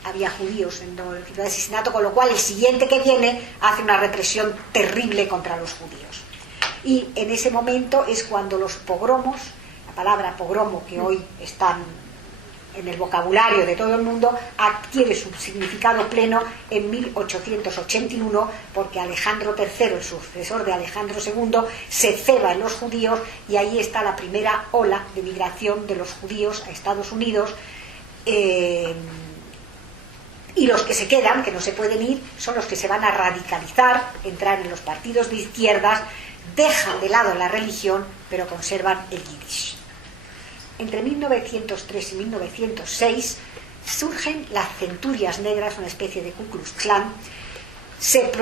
Había judíos en el asesinato, con lo cual el siguiente que viene hace una represión terrible contra los judíos. Y en ese momento es cuando los pogromos, la palabra pogromo que hoy están en el vocabulario de todo el mundo, adquiere su significado pleno en 1881, porque Alejandro III, el sucesor de Alejandro II, se ceba en los judíos, y ahí está la primera ola de migración de los judíos a Estados Unidos. Y los que se quedan, que no se pueden ir, son los que se van a radicalizar, entrar en los partidos de izquierdas, dejan de lado la religión, pero conservan el yiddish. Entre 1903 y 1906 surgen las centurias negras, una especie de Ku Klux Klan. Se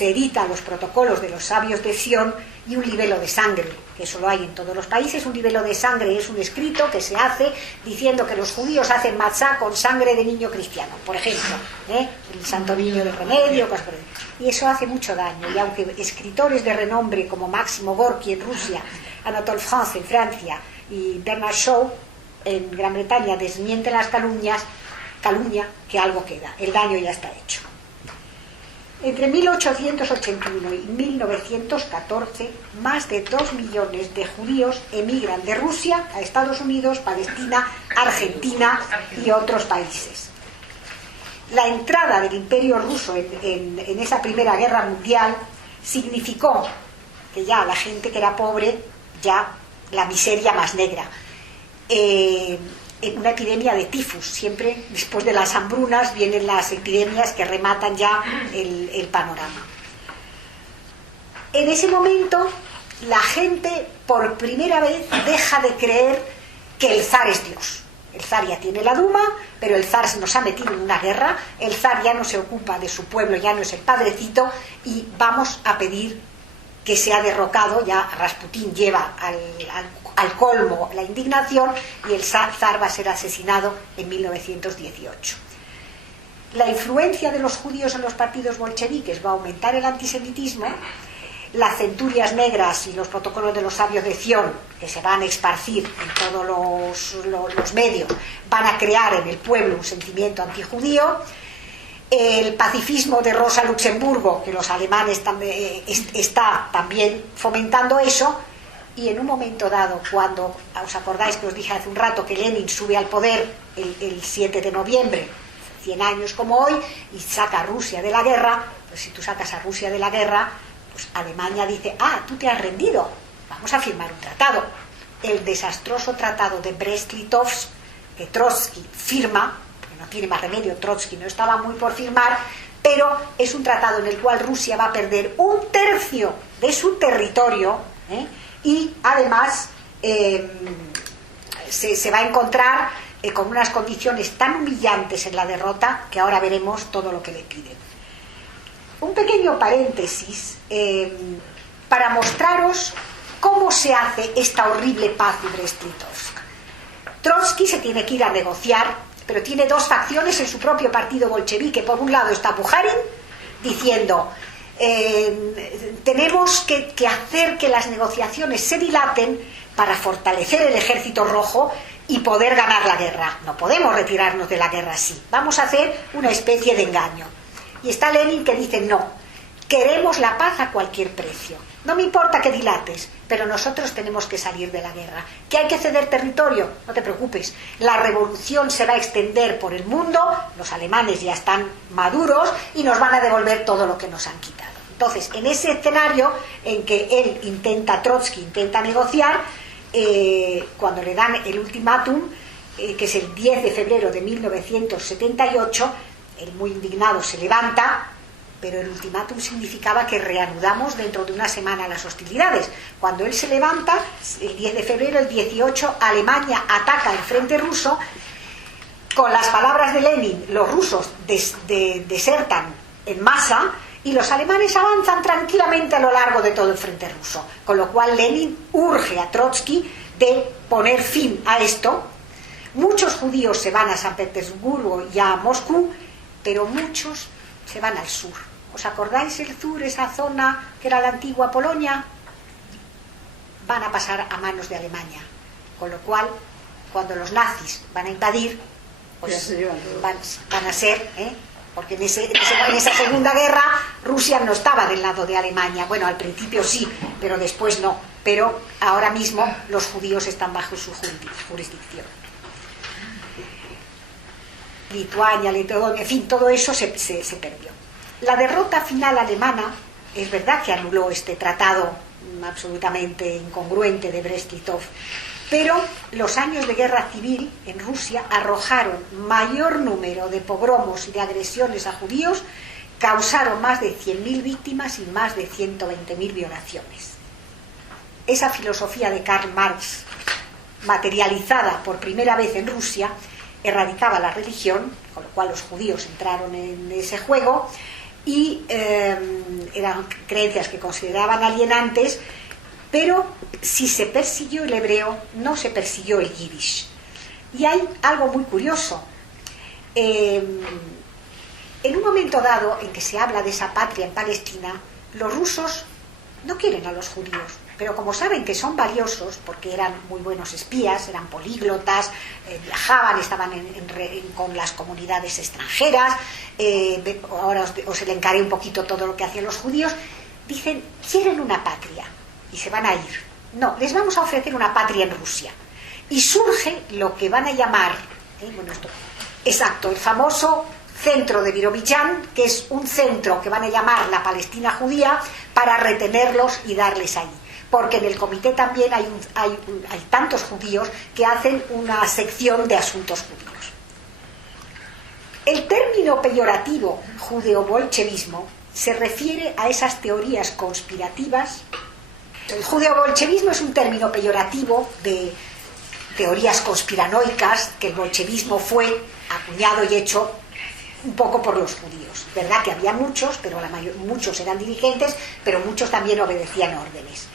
editan los protocolos de los sabios de Sion y un libelo de sangre, que eso lo hay en todos los países. Un libelo de sangre es un escrito que se hace diciendo que los judíos hacen matzá con sangre de niño cristiano, por ejemplo, el Santo Niño de Remedio, cosas por ahí. Y eso hace mucho daño, y aunque escritores de renombre como Máximo Gorki en Rusia, Anatole France en Francia y Bernard Shaw en Gran Bretaña desmienten las calumnia, que algo queda, el daño ya está hecho. Entre 1881 y 1914, más de 2 millones de judíos emigran de Rusia a Estados Unidos, Palestina, Argentina y otros países. La entrada del Imperio ruso en esa Primera Guerra Mundial significó que ya la gente que era pobre, ya la miseria más negra. En una epidemia de tifus, siempre después de las hambrunas vienen las epidemias que rematan ya el panorama. En ese momento la gente por primera vez deja de creer que el zar es Dios. El zar ya tiene la Duma, pero el zar se nos ha metido en una guerra, el zar ya no se ocupa de su pueblo, ya no es el padrecito, y vamos a pedir que sea derrocado. Ya Rasputín lleva al colmo la indignación, y el zar va a ser asesinado en 1918. La influencia de los judíos en los partidos bolcheviques va a aumentar el antisemitismo. Las centurias negras y los protocolos de los sabios de Sion, que se van a esparcir en todos los medios, van a crear en el pueblo un sentimiento antijudío. El pacifismo de Rosa Luxemburgo, que los alemanes está también fomentando eso. Y en un momento dado, cuando os acordáis que os dije hace un rato que Lenin sube al poder el 7 de noviembre, 100 años como hoy, y saca a Rusia de la guerra, pues si tú sacas a Rusia de la guerra, pues Alemania dice: ah, tú te has rendido, vamos a firmar un tratado. El desastroso tratado de Brest-Litovsk, que Trotsky firma, porque no tiene más remedio, Trotsky no estaba muy por firmar, pero es un tratado en el cual Rusia va a perder 1/3 de su territorio, y además se va a encontrar con unas condiciones tan humillantes en la derrota, que ahora veremos todo lo que le piden. Un pequeño paréntesis para mostraros cómo se hace esta horrible paz de Brest-Litovsk. Trotsky se tiene que ir a negociar, pero tiene dos facciones en su propio partido bolchevique. Por un lado está Bukharin diciendo: tenemos que hacer que las negociaciones se dilaten para fortalecer el ejército rojo y poder ganar la guerra. No podemos retirarnos de la guerra así, vamos a hacer una especie de engaño. Y está Lenin, que dice: no, queremos la paz a cualquier precio, no me importa que dilates, pero nosotros tenemos que salir de la guerra. ¿Que hay que ceder territorio? No te preocupes, la revolución se va a extender por el mundo, los alemanes ya están maduros y nos van a devolver todo lo que nos han quitado. Entonces, en ese escenario en que Trotsky intenta negociar, cuando le dan el ultimátum, que es el 10 de febrero de 1978, él muy indignado se levanta, pero el ultimátum significaba que reanudamos dentro de una semana las hostilidades. Cuando él se levanta, el 10 de febrero, el 18, Alemania ataca el frente ruso. Con las palabras de Lenin, los rusos desertan en masa y los alemanes avanzan tranquilamente a lo largo de todo el frente ruso. Con lo cual Lenin urge a Trotsky de poner fin a esto. Muchos judíos se van a San Petersburgo y a Moscú, pero muchos se van al sur. ¿Os acordáis el sur, esa zona que era la antigua Polonia? Van a pasar a manos de Alemania. Con lo cual, cuando los nazis van a invadir, pues van a ser, porque en esa Segunda Guerra Rusia no estaba del lado de Alemania. Bueno, al principio sí, pero después no. Pero ahora mismo los judíos están bajo su jurisdicción. Lituania, Letonia, en fin, todo eso se perdió. La derrota final alemana, es verdad que anuló este tratado absolutamente incongruente de Brest-Litov, pero los años de guerra civil en Rusia arrojaron mayor número de pogromos y de agresiones a judíos, causaron más de 100.000 víctimas y más de 120.000 violaciones. Esa filosofía de Karl Marx, materializada por primera vez en Rusia, erradicaba la religión, con lo cual los judíos entraron en ese juego, y eran creencias que consideraban alienantes, pero si se persiguió el hebreo, no se persiguió el yiddish. Y hay algo muy curioso. En un momento dado en que se habla de esa patria en Palestina, los rusos no quieren a los judíos, pero como saben que son valiosos, porque eran muy buenos espías, eran políglotas, viajaban, estaban con las comunidades extranjeras, ahora os elencaré un poquito todo lo que hacían los judíos, dicen, quieren una patria, y se van a ir. No, les vamos a ofrecer una patria en Rusia. Y surge lo que van a llamar, el famoso centro de Birobidzhan, que es un centro que van a llamar la Palestina judía, para retenerlos y darles ahí. Porque en el comité también hay tantos judíos que hacen una sección de asuntos judíos. El término peyorativo judeo-bolchevismo se refiere a esas teorías conspirativas. El judeo-bolchevismo es un término peyorativo de teorías conspiranoicas que el bolchevismo fue acuñado y hecho un poco por los judíos. Verdad que había muchos, pero muchos eran dirigentes, pero muchos también obedecían órdenes.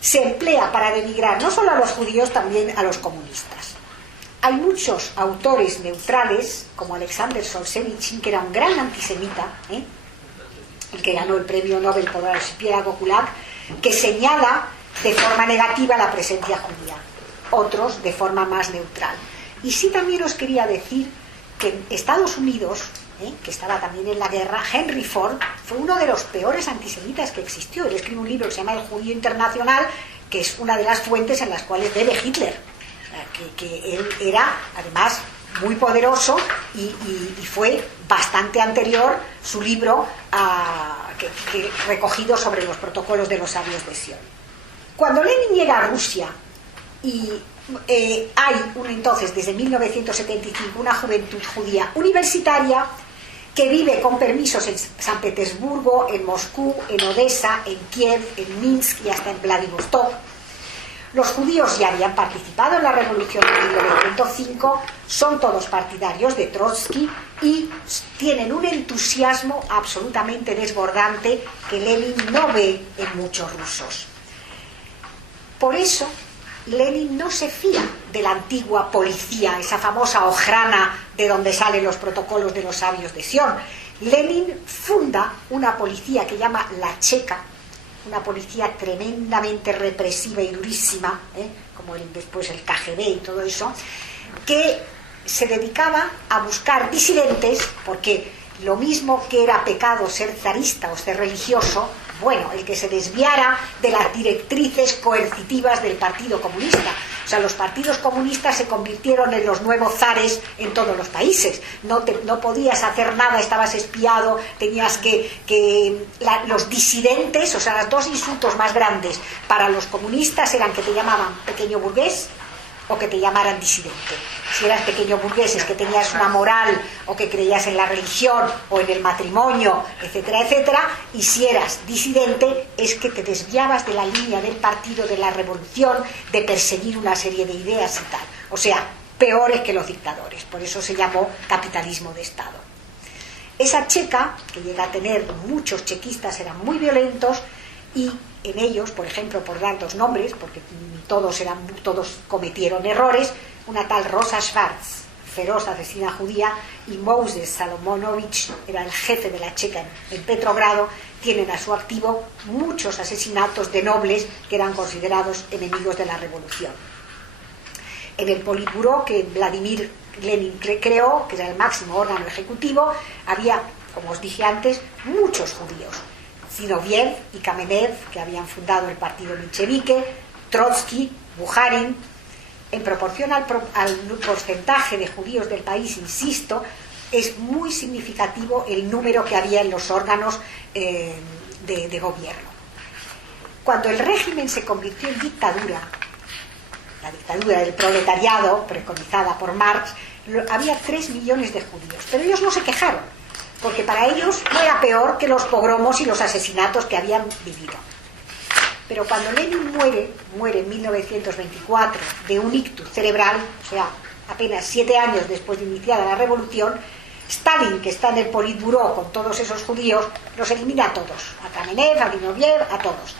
Se emplea para denigrar no solo a los judíos, también a los comunistas. Hay muchos autores neutrales, como Alexander Solzhenitsyn, que era un gran antisemita, el que ganó el premio Nobel por el archipiélago Gulag, que señala de forma negativa la presencia judía, otros de forma más neutral. Y sí también os quería decir que en Estados Unidos, que estaba también en la guerra, Henry Ford fue uno de los peores antisemitas que existió. Él escribe un libro que se llama El Judío Internacional, que es una de las fuentes en las cuales bebe Hitler. Que él era, además, muy poderoso y fue bastante anterior su libro recogido sobre los protocolos de los sabios de Sion. Cuando Lenin llega a Rusia y hay entonces desde 1975 una juventud judía universitaria que vive con permisos en San Petersburgo, en Moscú, en Odessa, en Kiev, en Minsk y hasta en Vladivostok. Los judíos ya habían participado en la revolución de 1905, son todos partidarios de Trotsky y tienen un entusiasmo absolutamente desbordante que Lenin no ve en muchos rusos. Por eso Lenin no se fía de la antigua policía, esa famosa Ojrana de donde salen los protocolos de los sabios de Sion. Lenin funda una policía que llama la Checa, una policía tremendamente represiva y durísima, como después el KGB y todo eso, que se dedicaba a buscar disidentes, porque lo mismo que era pecado ser zarista o ser religioso, bueno, el que se desviara de las directrices coercitivas del Partido Comunista. O sea, los partidos comunistas se convirtieron en los nuevos zares en todos los países. No podías hacer nada, estabas espiado, tenías los disidentes, o sea, los dos insultos más grandes para los comunistas eran que te llamaban pequeño burgués o que te llamaran disidente. Si eras pequeño burgués es que tenías una moral o que creías en la religión o en el matrimonio, etcétera, etcétera, y si eras disidente es que te desviabas de la línea del partido, de la revolución, de perseguir una serie de ideas y tal. O sea, peores que los dictadores. Por eso se llamó capitalismo de Estado. Esa checa, que llega a tener muchos chequistas, eran muy violentos, y en ellos, por ejemplo, por dar dos nombres, porque todos cometieron errores, una tal Rosa Schwarz, feroz asesina judía, y Moses Salomonovich, era el jefe de la checa en Petrogrado, tienen a su activo muchos asesinatos de nobles que eran considerados enemigos de la revolución. En el Politburó que Vladimir Lenin creó, que era el máximo órgano ejecutivo, había, como os dije antes, muchos judíos. Zinoviev y Kamenev, que habían fundado el partido menchevique, Trotsky, Bukharin. En proporción al porcentaje de judíos del país, insisto, es muy significativo el número que había en los órganos de gobierno. Cuando el régimen se convirtió en dictadura, la dictadura del proletariado, preconizada por Marx, había 3 millones de judíos, pero ellos no se quejaron, porque para ellos no era peor que los pogromos y los asesinatos que habían vivido. Pero cuando Lenin muere en 1924 de un ictus cerebral, o sea, apenas 7 años después de iniciada la revolución, Stalin, que está en el Politburó con todos esos judíos, los elimina a todos, a Kamenev, a Zinoviev, a todos.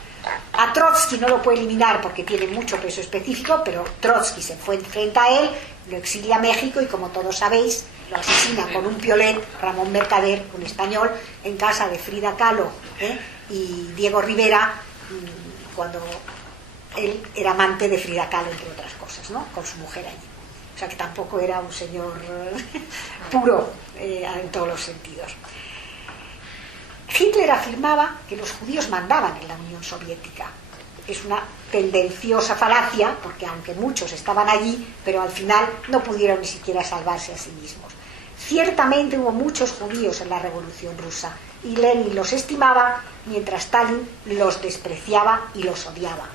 A Trotsky no lo puede eliminar porque tiene mucho peso específico, pero Trotsky se enfrenta a él, lo exilia a México y, como todos sabéis, lo asesina con un piolet, Ramón Mercader, un español, en casa de Frida Kahlo y Diego Rivera, cuando él era amante de Frida Kahlo, entre otras cosas, ¿no?, con su mujer allí. O sea que tampoco era un señor puro en todos los sentidos. Hitler afirmaba que los judíos mandaban en la Unión Soviética. Es una tendenciosa falacia, porque aunque muchos estaban allí, pero al final no pudieron ni siquiera salvarse a sí mismos. Ciertamente hubo muchos judíos en la Revolución Rusa, y Lenin los estimaba, mientras Stalin los despreciaba y los odiaba.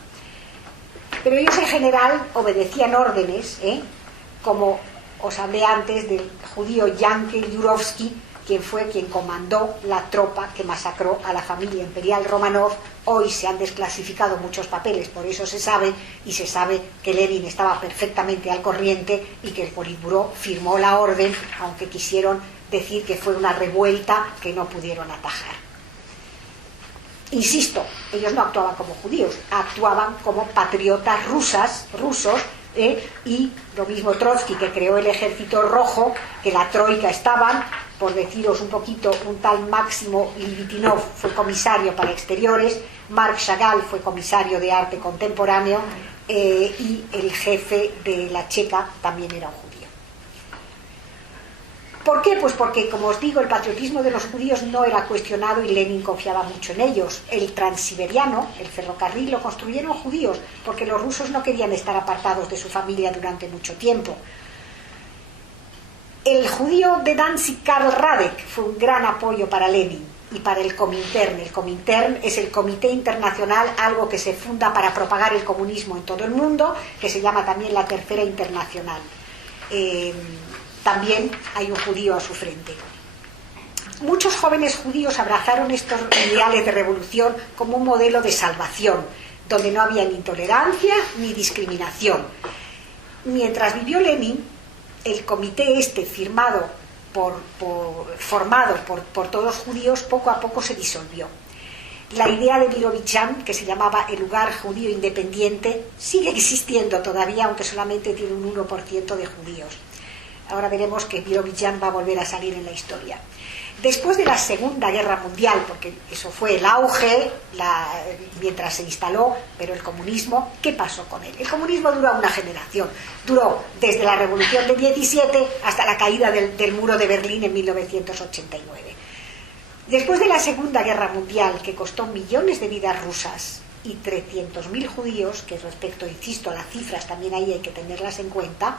Pero ellos en general obedecían órdenes, como os hablé antes del judío Yankel Yurovsky, quien comandó la tropa que masacró a la familia imperial Romanov. Hoy se han desclasificado muchos papeles, por eso se sabe que Lenin estaba perfectamente al corriente y que el Politburó firmó la orden, aunque quisieron decir que fue una revuelta que no pudieron atajar. Insisto, ellos no actuaban como judíos, actuaban como patriotas rusos, y lo mismo Trotsky, que creó el Ejército Rojo, que la Troika estaban, por deciros un poquito, un tal Máximo Livitinov fue comisario para exteriores, Marc Chagall fue comisario de arte contemporáneo, y el jefe de la Checa también era un judío. ¿Por qué? Pues porque, como os digo, el patriotismo de los judíos no era cuestionado y Lenin confiaba mucho en ellos. El Transiberiano, el ferrocarril, lo construyeron judíos, porque los rusos no querían estar apartados de su familia durante mucho tiempo. El judío de Danzig, Karl Radek, fue un gran apoyo para Lenin y para el Comintern. El Comintern es el Comité Internacional, algo que se funda para propagar el comunismo en todo el mundo, que se llama también la Tercera Internacional. También hay un judío a su frente. Muchos jóvenes judíos abrazaron estos ideales de revolución como un modelo de salvación, donde no había ni intolerancia ni discriminación. Mientras vivió Lenin, el comité formado por todos los judíos, poco a poco se disolvió. La idea de Birobidzhan, que se llamaba el lugar judío independiente, sigue existiendo todavía, aunque solamente tiene un 1% de judíos. Ahora veremos que Birobidzhan va a volver a salir en la historia. Después de la Segunda Guerra Mundial, porque eso fue el auge mientras se instaló, pero el comunismo, ¿qué pasó con él? El comunismo duró una generación, duró desde la Revolución del 17 hasta la caída del muro de Berlín en 1989. Después de la Segunda Guerra Mundial, que costó millones de vidas rusas y 300.000 judíos, que respecto, insisto, a las cifras también ahí hay que tenerlas en cuenta,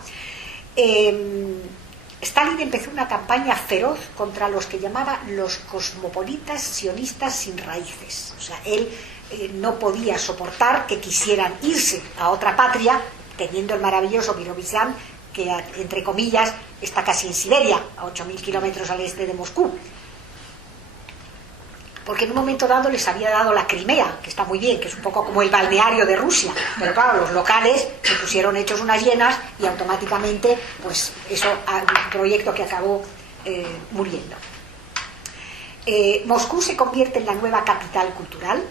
Stalin empezó una campaña feroz contra los que llamaba los cosmopolitas sionistas sin raíces. O sea, él no podía soportar que quisieran irse a otra patria, teniendo el maravilloso Birobidzhan, que entre comillas está casi en Siberia, a 8.000 kilómetros al este de Moscú. Porque en un momento dado les había dado la Crimea, que está muy bien, que es un poco como el balneario de Rusia, pero claro, los locales se pusieron hechos unas llenas y automáticamente, pues eso, un proyecto que acabó muriendo. Moscú se convierte en la nueva capital cultural,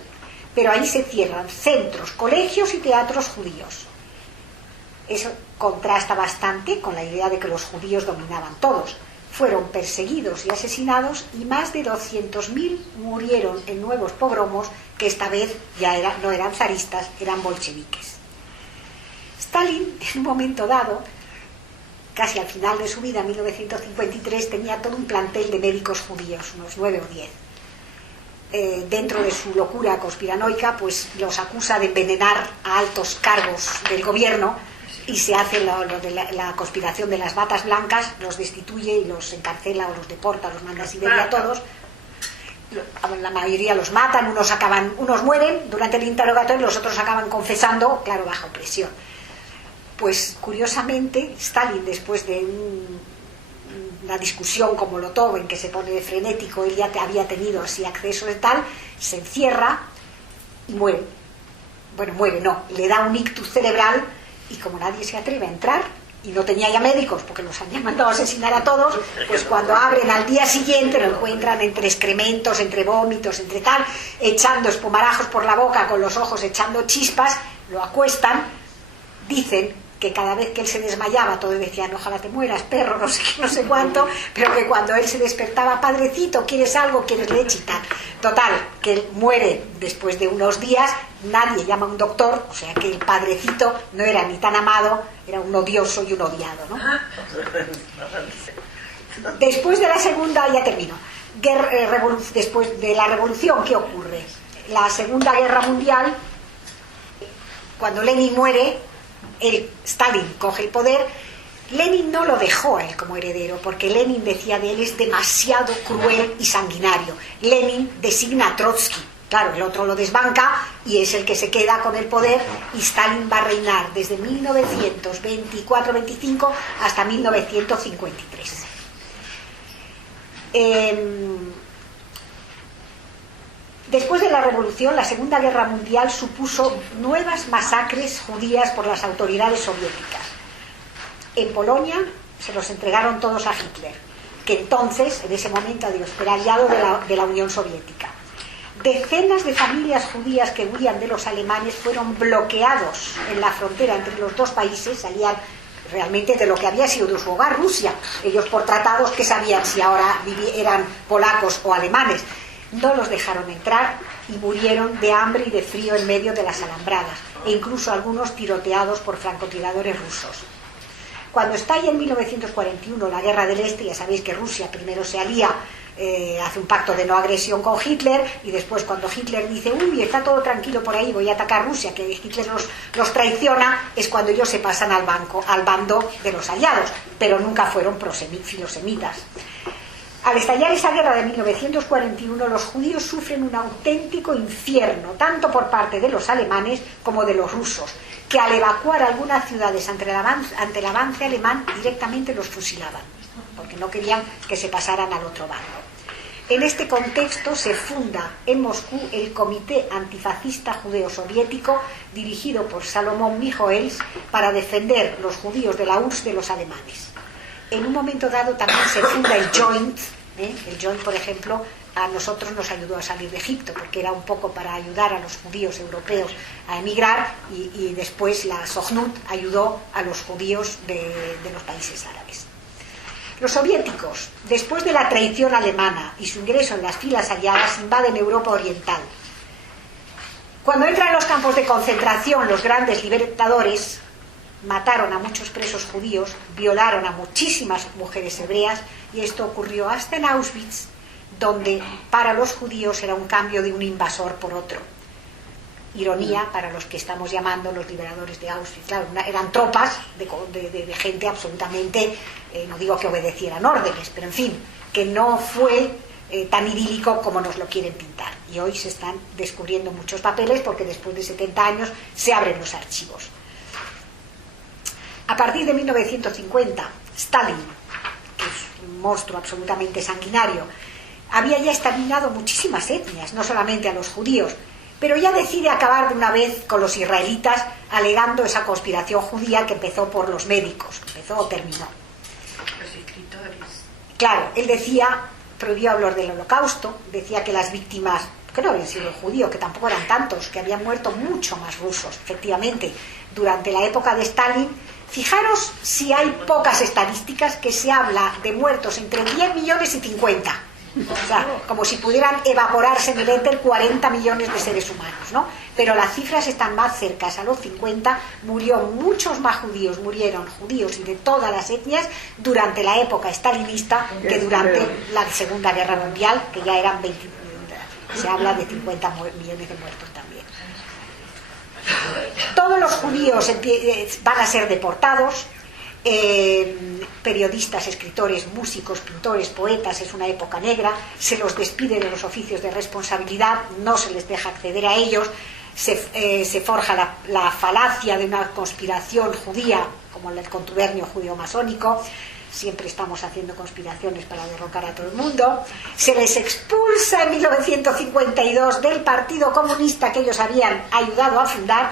pero ahí se cierran centros, colegios y teatros judíos. Eso contrasta bastante con la idea de que los judíos dominaban todos. Fueron perseguidos y asesinados y más de 200.000 murieron en nuevos pogromos que esta vez ya no eran zaristas, eran bolcheviques. Stalin, en un momento dado, casi al final de su vida, en 1953, tenía todo un plantel de médicos judíos, unos 9 o 10. Dentro de su locura conspiranoica, pues los acusa de envenenar a altos cargos del gobierno y se hace lo de la conspiración de las batas blancas, los destituye y los encarcela o los deporta, los manda a Siberia a todos. La mayoría los matan, unos mueren durante el interrogatorio y los otros acaban confesando, claro, bajo presión. Pues curiosamente Stalin, después de una discusión con Molotov en que se pone de frenético, él ya había tenido así acceso de tal, se encierra y muere. Bueno, muere no, le da un ictus cerebral. Y como nadie se atreve a entrar, y no tenía ya médicos porque los habían mandado a asesinar a todos, pues cuando abren al día siguiente lo encuentran entre excrementos, entre vómitos, entre tal, echando espumarajos por la boca, con los ojos echando chispas, lo acuestan, dicen que cada vez que él se desmayaba todos decían ojalá te mueras, perro, no sé qué, no sé cuánto, pero que cuando él se despertaba, padrecito, ¿quieres algo? ¿Quieres leche? Y tal. Total, que él muere después de unos días, nadie llama a un doctor, o sea que el padrecito no era ni tan amado, era un odioso y un odiado, ¿no? Después de la segunda, ya termino, después de la revolución, ¿qué ocurre? La Segunda Guerra Mundial, cuando Lenin muere, Stalin coge el poder. Lenin no lo dejó a él como heredero, porque Lenin decía de él es demasiado cruel y sanguinario. Lenin designa a Trotsky, claro, el otro lo desbanca y es el que se queda con el poder, y Stalin va a reinar desde 1924-25 hasta 1953. Después de la revolución, la Segunda Guerra Mundial supuso nuevas masacres judías por las autoridades soviéticas. En Polonia se los entregaron todos a Hitler, que entonces, en ese momento, era aliado de la Unión Soviética. Decenas de familias judías que huían de los alemanes fueron bloqueados en la frontera entre los dos países, salían realmente de lo que había sido de su hogar, Rusia. Ellos por tratados que sabían si ahora eran polacos o alemanes. No los dejaron entrar y murieron de hambre y de frío en medio de las alambradas, e incluso algunos tiroteados por francotiradores rusos. Cuando estalla en 1941 la Guerra del Este, ya sabéis que Rusia primero se alía, hace un pacto de no agresión con Hitler, y después cuando Hitler dice uy, está todo tranquilo por ahí, voy a atacar Rusia, que Hitler los traiciona, es cuando ellos se pasan al bando de los aliados, pero nunca fueron filosemitas. Al estallar esa guerra de 1941, los judíos sufren un auténtico infierno, tanto por parte de los alemanes como de los rusos, que al evacuar algunas ciudades ante el avance alemán directamente los fusilaban, porque no querían que se pasaran al otro bando. En este contexto se funda en Moscú el Comité Antifascista Judeo-Soviético, dirigido por Salomón Mijoels, para defender los judíos de la URSS de los alemanes. En un momento dado también se funda el Joint. El Joint, por ejemplo, a nosotros nos ayudó a salir de Egipto, porque era un poco para ayudar a los judíos europeos a emigrar, y después la Sochnut ayudó a los judíos de los países árabes. Los soviéticos, después de la traición alemana y su ingreso en las filas aliadas, invaden Europa Oriental. Cuando entran en los campos de concentración, los grandes libertadores mataron a muchos presos judíos, violaron a muchísimas mujeres hebreas, y esto ocurrió hasta en Auschwitz, donde para los judíos era un cambio de un invasor por otro. Ironía para los que estamos llamando los liberadores de Auschwitz. Claro, eran tropas de gente absolutamente, no digo que obedecieran órdenes, pero en fin, que no fue tan idílico como nos lo quieren pintar. Y hoy se están descubriendo muchos papeles porque después de 70 años se abren los archivos. A partir de 1950, Stalin, que es un monstruo absolutamente sanguinario, había ya exterminado muchísimas etnias, no solamente a los judíos, pero ya decide acabar de una vez con los israelitas, alegando esa conspiración judía que empezó por los médicos, empezó o terminó. Los escritores. Claro, él prohibió hablar del holocausto, decía que las víctimas, que no habían sido judíos, que tampoco eran tantos, que habían muerto mucho más rusos, efectivamente, durante la época de Stalin. Fijaros si hay pocas estadísticas que se habla de muertos entre 10 millones y 50. O sea, como si pudieran evaporarse en el éter 40 millones de seres humanos, ¿no? Pero las cifras están más cercas a los 50, murió muchos más judíos, murieron judíos y de todas las etnias durante la época stalinista que durante la Segunda Guerra Mundial, que ya eran 20, se habla de 50 millones de muertos también. Todos los judíos van a ser deportados. Periodistas, escritores, músicos, pintores, poetas, es una época negra, se los despide de los oficios de responsabilidad, no se les deja acceder a ellos, se forja la falacia de una conspiración judía, como el contubernio judío-masónico, siempre estamos haciendo conspiraciones para derrocar a todo el mundo, se les expulsa en 1952 del Partido Comunista que ellos habían ayudado a fundar,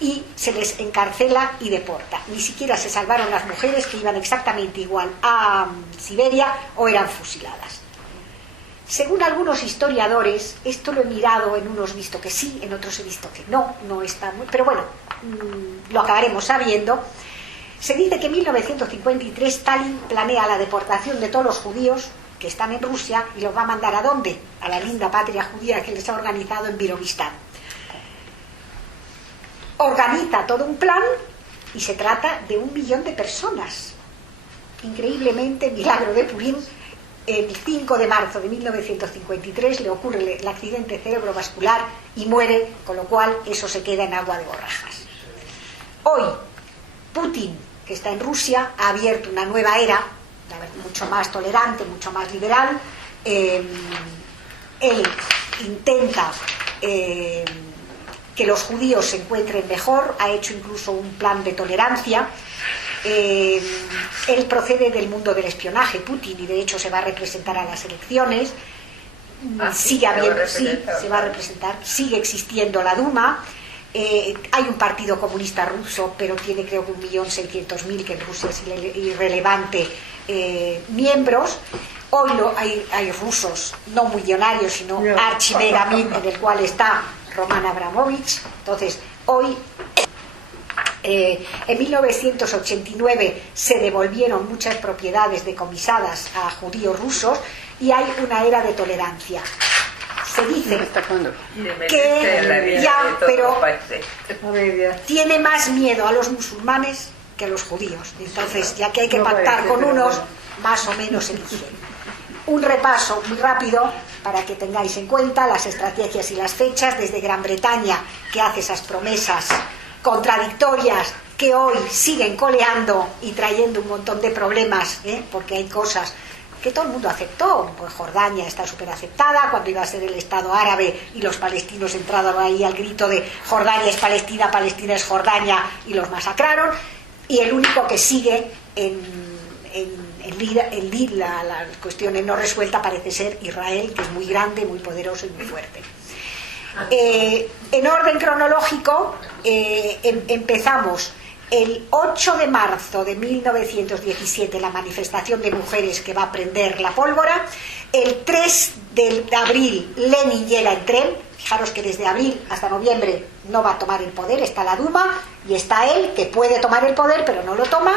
y se les encarcela y deporta. Ni siquiera se salvaron las mujeres, que iban exactamente igual a Siberia, o eran fusiladas. Según algunos historiadores, esto lo he mirado, en unos visto que sí, en otros he visto que no está muy... Pero bueno, lo acabaremos sabiendo. Se dice que en 1953 Stalin planea la deportación de todos los judíos que están en Rusia y los va a mandar ¿a dónde? A la linda patria judía que les ha organizado en Birovistán. Organiza todo un plan y se trata de 1 millón de personas. Increíblemente, milagro de Purim, el 5 de marzo de 1953 le ocurre el accidente cerebrovascular y muere, con lo cual eso se queda en agua de borrajas. Hoy, Putin, que está en Rusia, ha abierto una nueva era, mucho más tolerante, mucho más liberal. Él intenta que los judíos se encuentren mejor, ha hecho incluso un plan de tolerancia. Él procede del mundo del espionaje, Putin, y de hecho se va a representar a las elecciones. Sigue habiendo, sí, se va a representar, sigue existiendo la Duma. Hay un partido comunista ruso, pero tiene creo que 1.600.000, que en Rusia es irrelevante, miembros. Hoy hay rusos, no millonarios, sino archimegamin, en el cual está Roman Abramovich. Entonces, hoy, en 1989 se devolvieron muchas propiedades decomisadas a judíos rusos y hay una era de tolerancia. Se dice que ya, pero tiene más miedo a los musulmanes que a los judíos. Entonces, ya que hay que pactar con unos, más o menos eligen. Un repaso muy rápido para que tengáis en cuenta las estrategias y las fechas. Desde Gran Bretaña, que hace esas promesas contradictorias que hoy siguen coleando y trayendo un montón de problemas, porque hay cosas que todo el mundo aceptó. Pues Jordania está súper aceptada, cuando iba a ser el Estado árabe y los palestinos entraron ahí al grito de Jordania es Palestina, Palestina es Jordania, y los masacraron. Y el único que sigue la cuestión no resuelta parece ser Israel, que es muy grande, muy poderoso y muy fuerte. En orden cronológico, empezamos el 8 de marzo de 1917, la manifestación de mujeres que va a prender la pólvora. El 3 de abril, Lenin llega en tren. Fijaros que desde abril hasta noviembre no va a tomar el poder, está la Duma y está él, que puede tomar el poder pero no lo toma.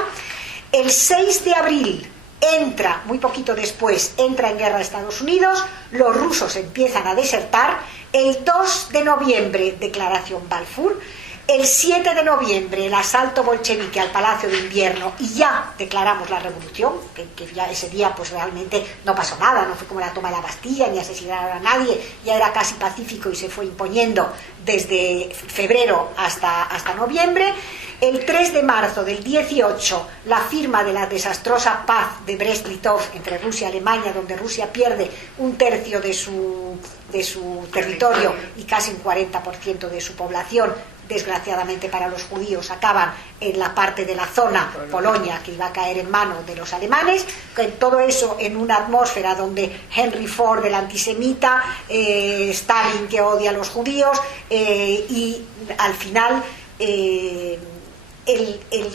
El 6 de abril entra, muy poquito después, entra en guerra Estados Unidos, los rusos empiezan a desertar. El 2 de noviembre, declaración Balfour. El 7 de noviembre el asalto bolchevique al Palacio de Invierno y ya declaramos la revolución, que ya ese día pues realmente no pasó nada, no fue como la toma de la Bastilla ni asesinaron a nadie, ya era casi pacífico y se fue imponiendo desde febrero hasta noviembre. El 3 de marzo del 18 la firma de la desastrosa paz de Brest-Litov entre Rusia y Alemania, donde Rusia pierde un tercio de su territorio y casi un 40% de su población. Desgraciadamente para los judíos acaban en la parte de la zona Polonia que iba a caer en manos de los alemanes, todo eso en una atmósfera donde Henry Ford, el antisemita, Stalin, que odia a los judíos, y al final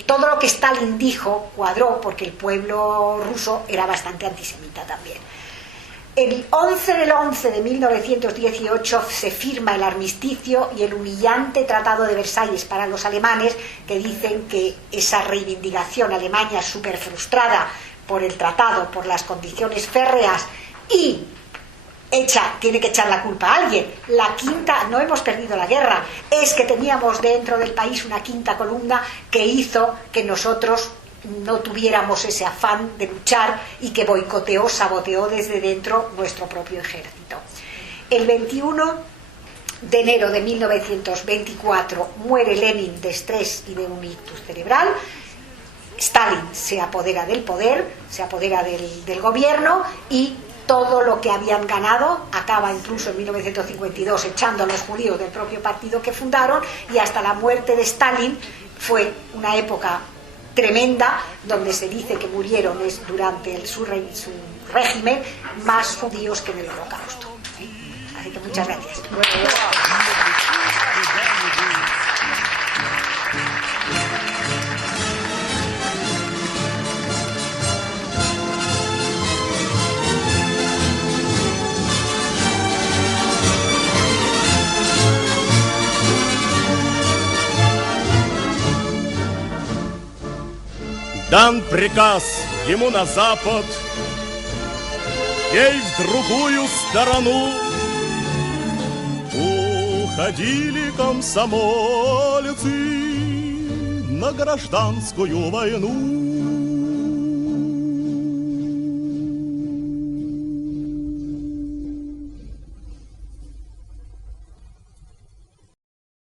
todo lo que Stalin dijo cuadró, porque el pueblo ruso era bastante antisemita también. El 11 del 11 de 1918 se firma el armisticio y el humillante Tratado de Versalles para los alemanes, que dicen que esa reivindicación Alemania súper frustrada por el tratado, por las condiciones férreas y tiene que echar la culpa a alguien. La quinta, no hemos perdido la guerra, es que teníamos dentro del país una quinta columna que hizo que nosotros no tuviéramos ese afán de luchar y que boicoteó, saboteó desde dentro nuestro propio ejército. El 21 de enero de 1924 muere Lenin de estrés y de un ictus cerebral. Stalin se apodera del poder, se apodera del gobierno, y todo lo que habían ganado acaba incluso en 1952 echando a los judíos del propio partido que fundaron, y hasta la muerte de Stalin fue una época tremenda, donde se dice que murieron durante su régimen más judíos que en el Holocausto. Así que muchas gracias. Дан приказ ему на запад, ей в другую сторону. Уходили комсомольцы на гражданскую войну.